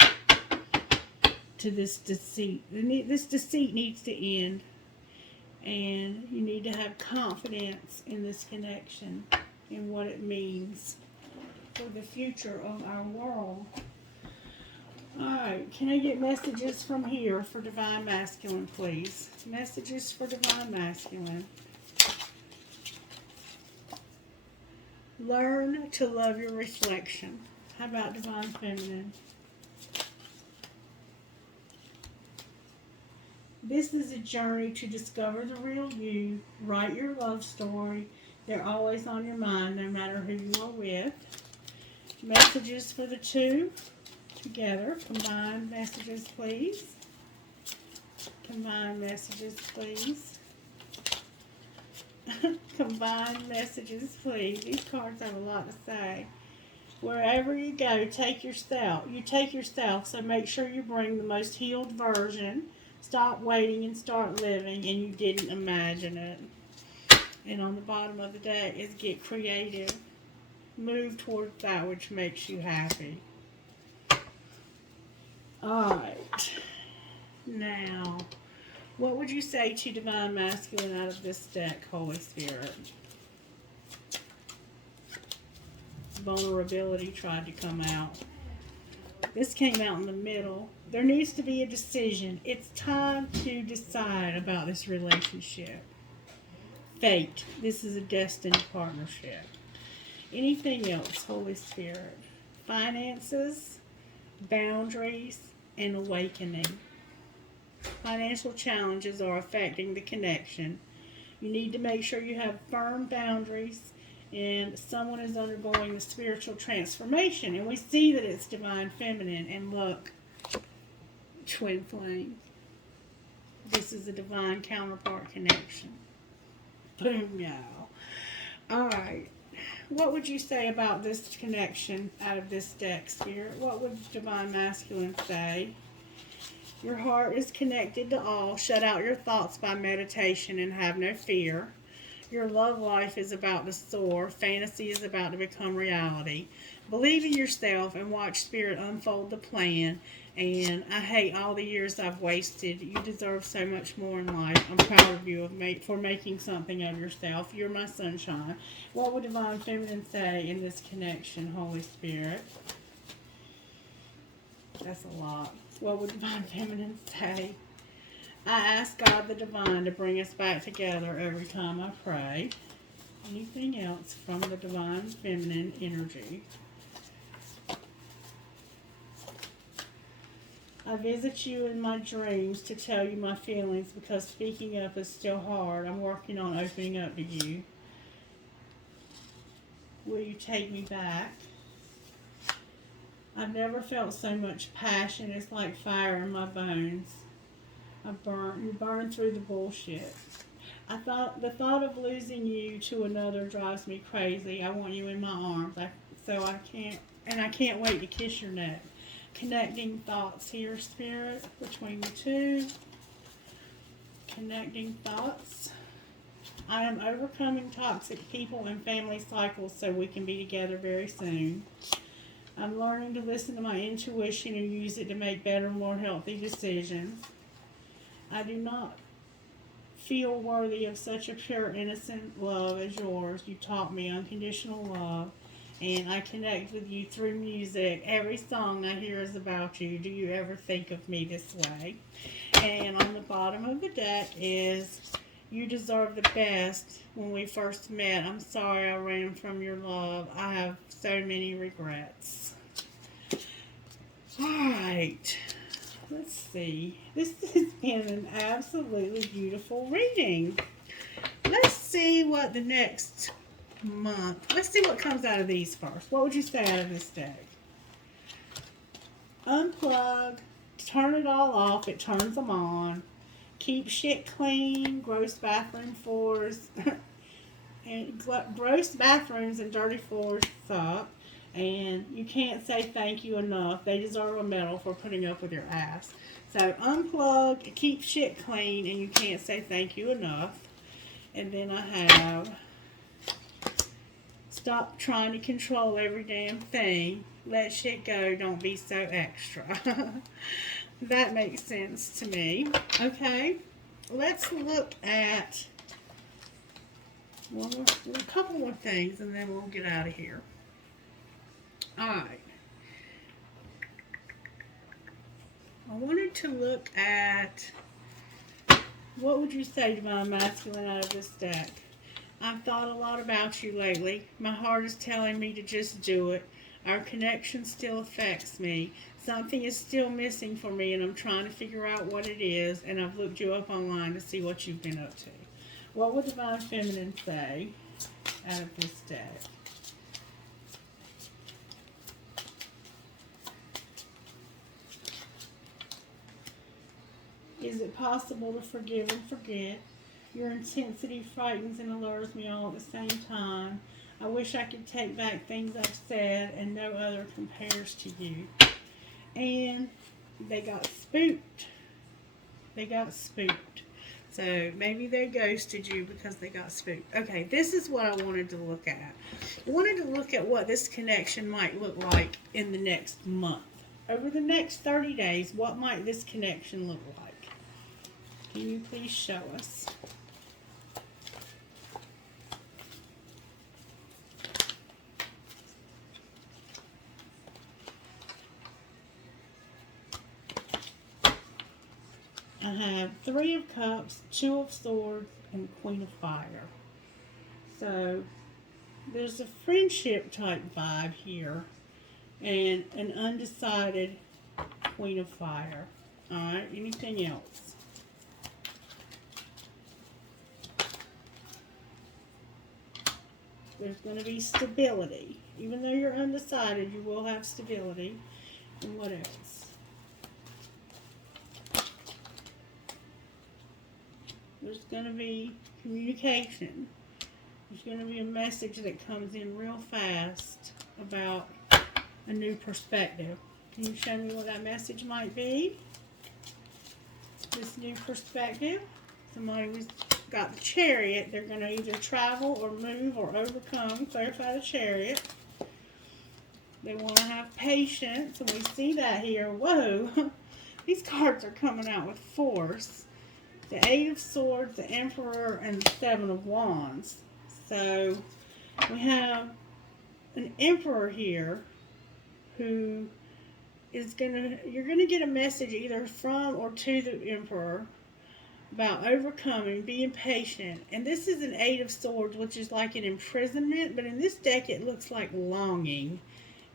to this deceit. This deceit needs to end. And you need to have confidence in this connection and what it means for the future of our world. Alright, can I get messages from here for Divine Masculine, please? Messages for Divine Masculine. Learn to love your reflection. How about Divine Feminine? This is a journey to discover the real you. Write your love story. They're always on your mind, no matter who you are with. Messages for the two together. Combined messages, please. Combined messages, please. Combined messages, please. These cards have a lot to say. Wherever you go, take yourself. You take yourself, so make sure you bring the most healed version. Stop waiting and start living, and you didn't imagine it. And on the bottom of the deck is get creative. Move towards that which makes you happy. Alright. Now, what would you say to Divine Masculine out of this deck, Holy Spirit? Vulnerability tried to come out. This came out in the middle. There needs to be a decision. It's time to decide about this relationship. Fate. This is a destined partnership. Anything else, Holy Spirit? Finances, boundaries, and awakening. Financial challenges are affecting the connection. You need to make sure you have firm boundaries, and someone is undergoing a spiritual transformation. And we see that it's Divine Feminine. And look, twin flame. This is a divine counterpart connection. Boom, y'all. Alright. What would you say about this connection out of this deck, Spirit? What would Divine Masculine say? Your heart is connected to all. Shut out your thoughts by meditation and have no fear. Your love life is about to soar. Fantasy is about to become reality. Believe in yourself and watch Spirit unfold the plan. And I hate all the years I've wasted. You deserve so much more in life. I'm proud of you for making something of yourself. You're my sunshine. What would Divine Feminine say in this connection, Holy Spirit? That's a lot. What would Divine Feminine say? I ask God the Divine to bring us back together every time I pray. Anything else from the Divine Feminine energy? I visit you in my dreams to tell you my feelings because speaking up is still hard. I'm working on opening up to you. Will you take me back? I've never felt so much passion. It's like fire in my bones. You burn through the bullshit. The thought of losing you to another drives me crazy. I want you in my arms. I can't wait to kiss your neck. Connecting thoughts here, Spirit, between the two. Connecting thoughts. I am overcoming toxic people and family cycles so we can be together very soon. I'm learning to listen to my intuition and use it to make better, more healthy decisions. I do not feel worthy of such a pure, innocent love as yours. You taught me unconditional love, and I connect with you through music. Every song I hear is about you. Do you ever think of me this way? And on the bottom of the deck is, you deserve the best. When we first met, I'm sorry I ran from your love. I have so many regrets. Alright, let's see. This has been an absolutely beautiful reading. Let's see what the next month, let's see what comes out of these first. What would you say out of this deck? Unplug, turn it all off, it turns them on. Keep shit clean, gross bathroom floors, and gross bathrooms and dirty floors suck. And you can't say thank you enough. They deserve a medal for putting up with your ass. So unplug, keep shit clean, and you can't say thank you enough. And then I have, stop trying to control every damn thing. Let shit go. Don't be so extra. That makes sense to me. Okay, let's look at a couple more things, and then we'll get out of here. Alright. I wanted to look at, what would you say, Divine Masculine, out of this deck? I've thought a lot about you lately. My heart is telling me to just do it. Our connection still affects me. Something is still missing for me, and I'm trying to figure out what it is, and I've looked you up online to see what you've been up to. What would Divine Feminine say out of this deck? Is it possible to forgive and forget? Your intensity frightens and allures me all at the same time. I wish I could take back things I've said, and no other compares to you. And they got spooked. They got spooked. So maybe they ghosted you because they got spooked. Okay, this is what I wanted to look at. I wanted to look at what this connection might look like in the next month. Over the next 30 days, what might this connection look like? Can you please show us? I have Three of Cups, Two of Swords, and Queen of Fire. So there's a friendship type vibe here, and an undecided Queen of Fire. Alright, anything else? There's going to be stability. Even though you're undecided, you will have stability. And what else? There's going to be communication. There's going to be a message that comes in real fast about a new perspective. Can you show me what that message might be? This new perspective. Somebody was got the Chariot. They're going to either travel or move or overcome. Clarify the Chariot. They want to have patience, and we see that here. Whoa, these cards are coming out with force. The Eight of Swords, the Emperor, and the Seven of Wands. So we have an Emperor here who you're gonna get a message either from or to the Emperor about overcoming, being patient. And this is an Eight of Swords, which is like an imprisonment, but in this deck it looks like longing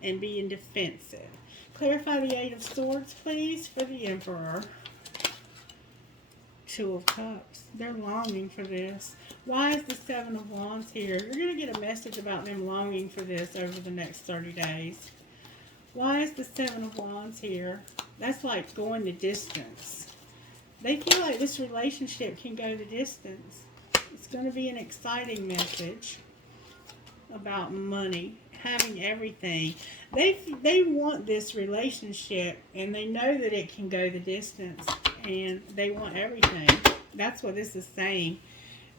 and being defensive. Clarify the Eight of Swords, please, for the Emperor. Two of Cups. They're longing for this. Why is the Seven of Wands here? You're going to get a message about them longing for this over the next 30 days. Why is the Seven of Wands here? That's like going the distance. They feel like this relationship can go the distance. It's going to be an exciting message about money, having everything. They want this relationship, and they know that it can go the distance, and they want everything. That's what this is saying.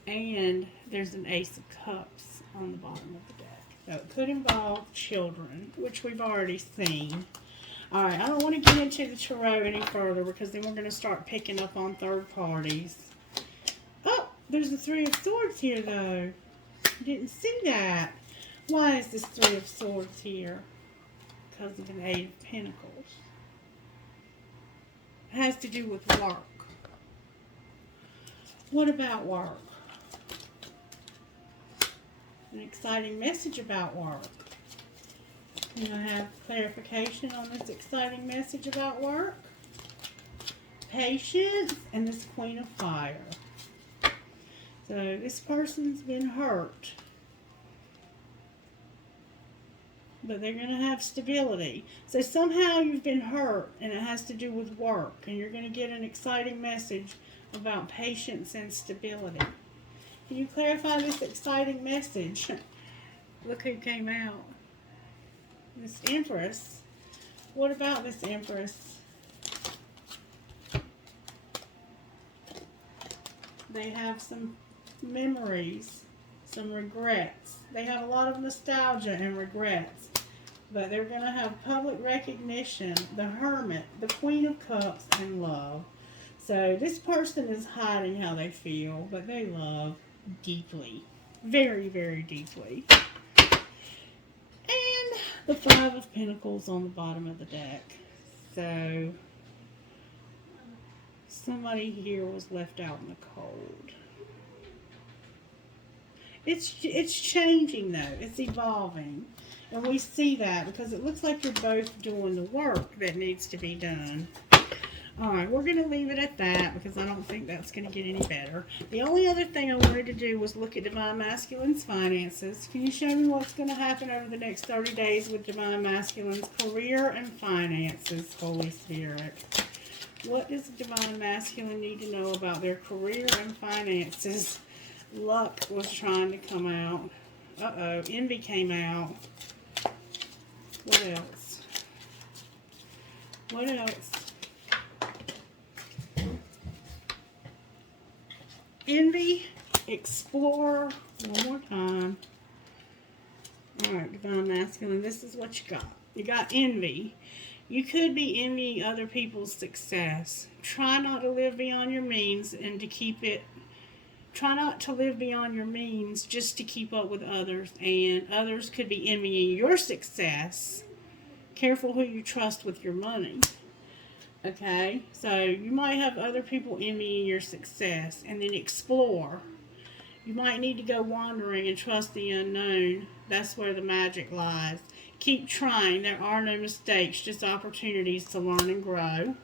And there's an Ace of Cups on the bottom of the deck. So it could involve children, which we've already seen. All right, I don't want to get into the tarot any further because then we're going to start picking up on third parties. Oh, there's the Three of Swords here, though. Didn't see that. Why is this Three of Swords here? Because of an Eight of Pentacles. It has to do with work. What about work? An exciting message about work. Can I have clarification on this exciting message about work? Patience and this Queen of Fire. So this person's been hurt, but they're going to have stability. So somehow you've been hurt, and it has to do with work, and you're going to get an exciting message about patience and stability. Can you clarify this exciting message? Look who came out. This Empress. What about this Empress? They have some memories, some regrets. They have a lot of nostalgia and regrets. But they're going to have public recognition, the Hermit, the Queen of Cups, and love. So this person is hiding how they feel, but they love deeply. Very, very deeply. And the Five of Pentacles on the bottom of the deck. So somebody here was left out in the cold. It's changing, though. It's evolving. And we see that because it looks like you're both doing the work that needs to be done. Alright, we're going to leave it at that because I don't think that's going to get any better. The only other thing I wanted to do was look at Divine Masculine's finances. Can you show me what's going to happen over the next 30 days with Divine Masculine's career and finances, Holy Spirit? What does Divine Masculine need to know about their career and finances? Luck was trying to come out. Uh-oh, Envy came out. What else? What else? Envy, Explorer, one more time. Alright, Divine Masculine, this is what you got. You got envy. You could be envying other people's success. Try not to live beyond your means and to keep it. Try not to live beyond your means just to keep up with others. And others could be envying your success. Careful who you trust with your money. Okay, so you might have other people envying your success, and then explore. You might need to go wandering and trust the unknown. That's where the magic lies. Keep trying. There are no mistakes, just opportunities to learn and grow.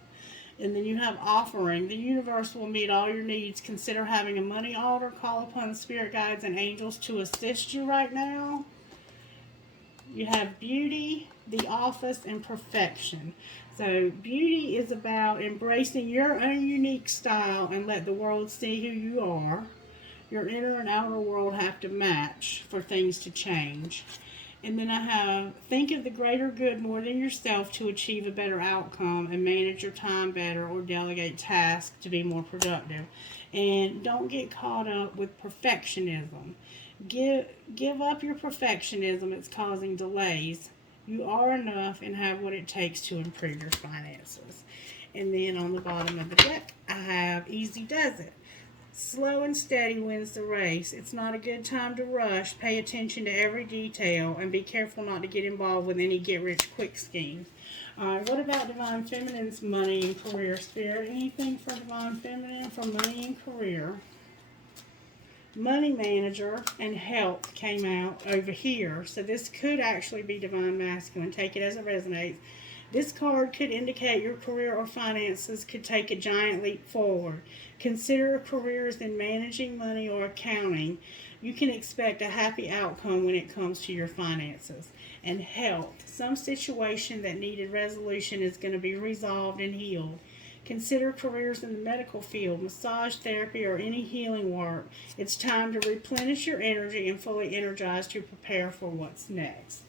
And then you have offering. The universe will meet all your needs. Consider having a money altar. Call upon spirit guides and angels to assist you right now. You have beauty, the office, and perfection. So beauty is about embracing your own unique style and let the world see who you are. Your inner and outer world have to match for things to change. And then I have, think of the greater good more than yourself to achieve a better outcome and manage your time better or delegate tasks to be more productive. And don't get caught up with perfectionism. Give up your perfectionism. It's causing delays. You are enough and have what it takes to improve your finances. And then on the bottom of the deck, I have easy does it. Slow and steady wins the race. It's not a good time to rush. Pay attention to every detail and be careful not to get involved with any get-rich-quick schemes. Alright, what about Divine Feminine's money and career, Spirit? Anything for Divine Feminine for money and career? Money Manager and Health came out over here. So this could actually be Divine Masculine. Take it as it resonates. This card could indicate your career or finances could take a giant leap forward. Consider careers in managing money or accounting. You can expect a happy outcome when it comes to your finances. And health. Some situation that needed resolution is going to be resolved and healed. Consider careers in the medical field, massage therapy, or any healing work. It's time to replenish your energy and fully energize to prepare for what's next.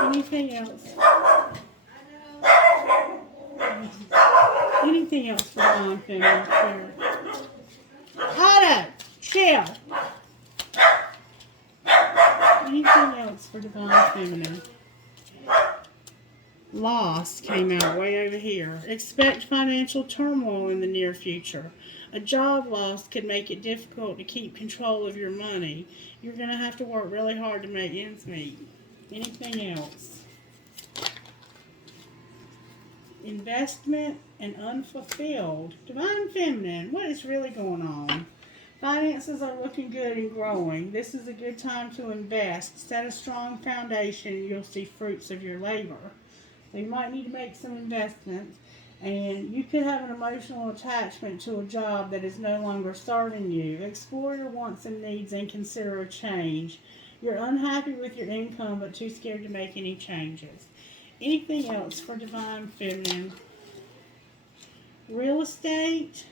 Anything else? Anything else for Divine Feminine Spirit? Otto, chill. Anything else for Divine Feminine? Loss came out way over here. Expect financial turmoil in the near future. A job loss could make it difficult to keep control of your money. You're going to have to work really hard to make ends meet. Anything else? Investment and unfulfilled. Divine Feminine, what is really going on? Finances are looking good and growing. This is a good time to invest. Set a strong foundation and you'll see fruits of your labor. So you might need to make some investments. And you could have an emotional attachment to a job that is no longer serving you. Explore your wants and needs and consider a change. You're unhappy with your income but too scared to make any changes. Anything else for Divine Feminine? Real estate,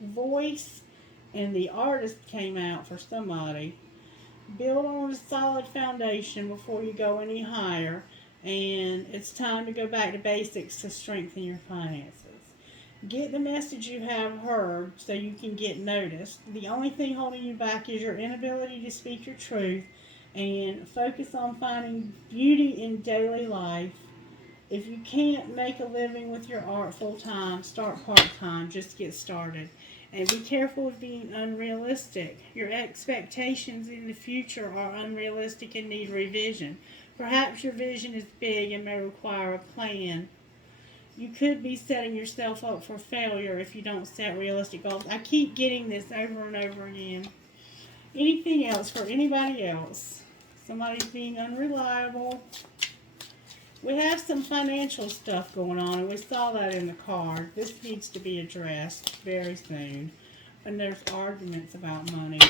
voice, and the Artist came out for somebody. Build on a solid foundation before you go any higher. And it's time to go back to basics to strengthen your finances. Get the message you have heard so you can get noticed. The only thing holding you back is your inability to speak your truth. And focus on finding beauty in daily life. If you can't make a living with your art full-time, start part-time. Just get started. And be careful of being unrealistic. Your expectations in the future are unrealistic and need revision. Perhaps your vision is big and may require a plan. You could be setting yourself up for failure if you don't set realistic goals. I keep getting this over and over again. Anything else for anybody else? Somebody's being unreliable. We have some financial stuff going on, and we saw that in the card. This needs to be addressed very soon. And there's arguments about money.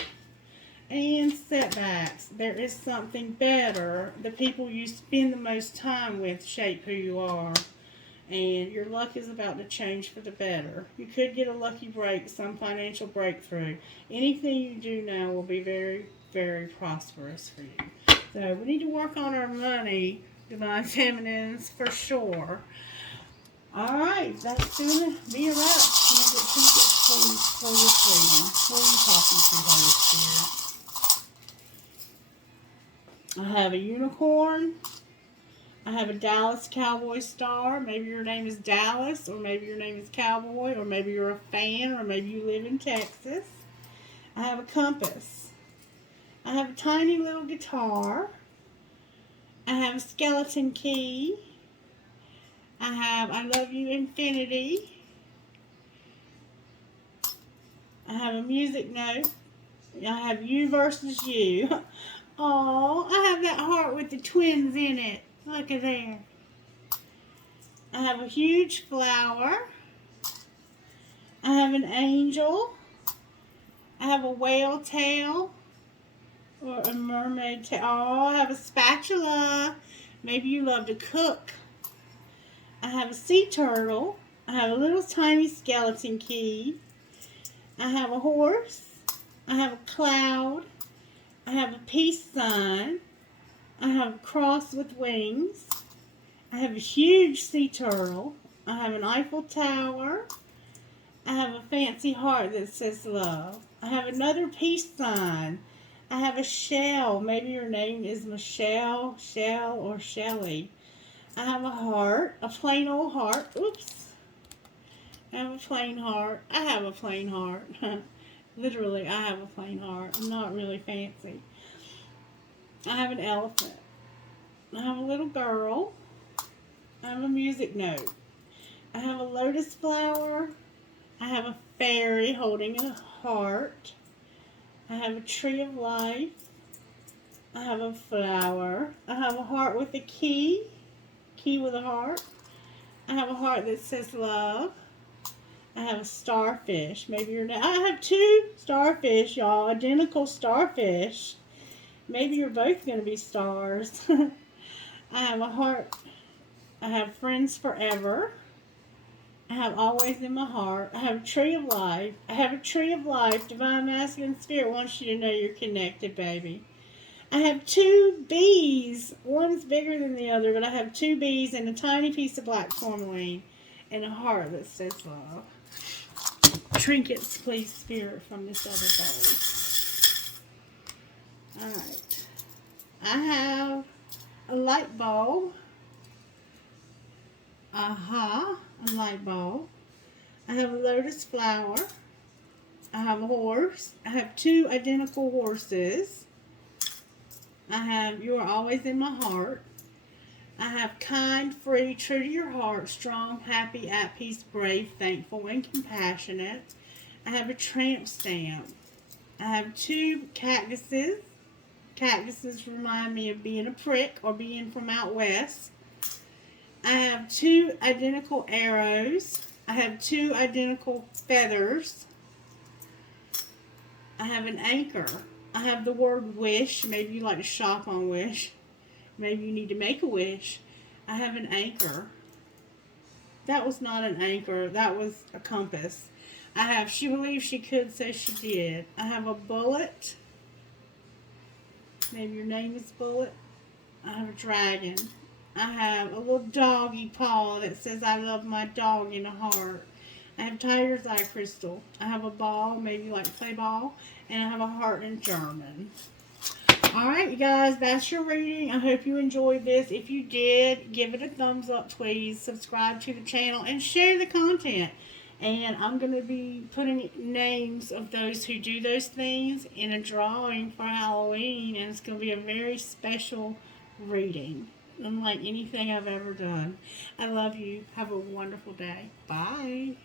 And setbacks. There is something better. The people you spend the most time with shape who you are. And your luck is about to change for the better. You could get a lucky break, some financial breakthrough. Anything you do now will be very, very prosperous for you. So we need to work on our money, Divine Feminines, for sure. Alright, that's going to be a wrap. Can I get tickets for this reading? Who are you talking to, Holy Spirit? I have a unicorn. I have a Dallas Cowboy star. Maybe your name is Dallas, or maybe your name is Cowboy, or maybe you're a fan, or maybe you live in Texas. I have a compass. I have a tiny little guitar. I have a skeleton key. I have I Love You Infinity. I have a music note. I have You versus You. Oh, I have that heart with the twins in it. Look at there. I have a huge flower. I have an angel. I have a whale tail. Or a mermaid tail. Oh, I have a spatula. Maybe you love to cook. I have a sea turtle. I have a little tiny skeleton key. I have a horse. I have a cloud. I have a peace sign. I have a cross with wings. I have a huge sea turtle. I have an Eiffel Tower. I have a fancy heart that says love. I have another peace sign. I have a shell. Maybe your name is Michelle, Shell, or Shelly. I have a heart, a plain old heart. Oops. I have a plain heart. I have a plain heart. Literally, I have a plain heart. I'm not really fancy. I have an elephant. I have a little girl. I have a music note. I have a lotus flower. I have a fairy holding a heart. I have a tree of life. I have a flower. I have a heart with a key. Key with a heart. I have a heart that says love. I have a starfish. Maybe you're not. I have 2 starfish, y'all. Identical starfish. Maybe you're both going to be stars. I have a heart. I have friends forever. I have always in my heart. I have a tree of life. I have a tree of life. Divine Masculine Spirit wants you to know you're connected, baby. I have 2 bees. One's bigger than the other, but I have 2 bees and a tiny piece of black tourmaline and a heart that says love. Trinkets, please, Spirit, from this other bowl. Alright. I have a light bulb. A light bulb. I have a lotus flower. I have a horse. I have 2 identical horses. I have you are always in my heart. I have kind, free, true to your heart, strong, happy, at peace, brave, thankful, and compassionate. I have a tramp stamp. I have 2 cactuses. Cactuses remind me of being a prick or being from out west. I have 2 identical arrows. I have 2 identical feathers. I have an anchor. I have the word wish. Maybe you like to shop on Wish. Maybe you need to make a wish. I have an anchor. That was not an anchor. That was a compass. I have she believes she could, so she did. I have a bullet. Maybe your name is Bullet. I have a dragon. I have a little doggy paw that says I love my dog in a heart. I have tiger's eye crystal. I have a ball, maybe you like to play ball, and I have a heart in German. Alright, you guys, that's your reading. I hope you enjoyed this. If you did, give it a thumbs up, please. Subscribe to the channel and share the content. And I'm going to be putting names of those who do those things in a drawing for Halloween, and it's going to be a very special reading, unlike anything I've ever done. I love you. Have a wonderful day. Bye.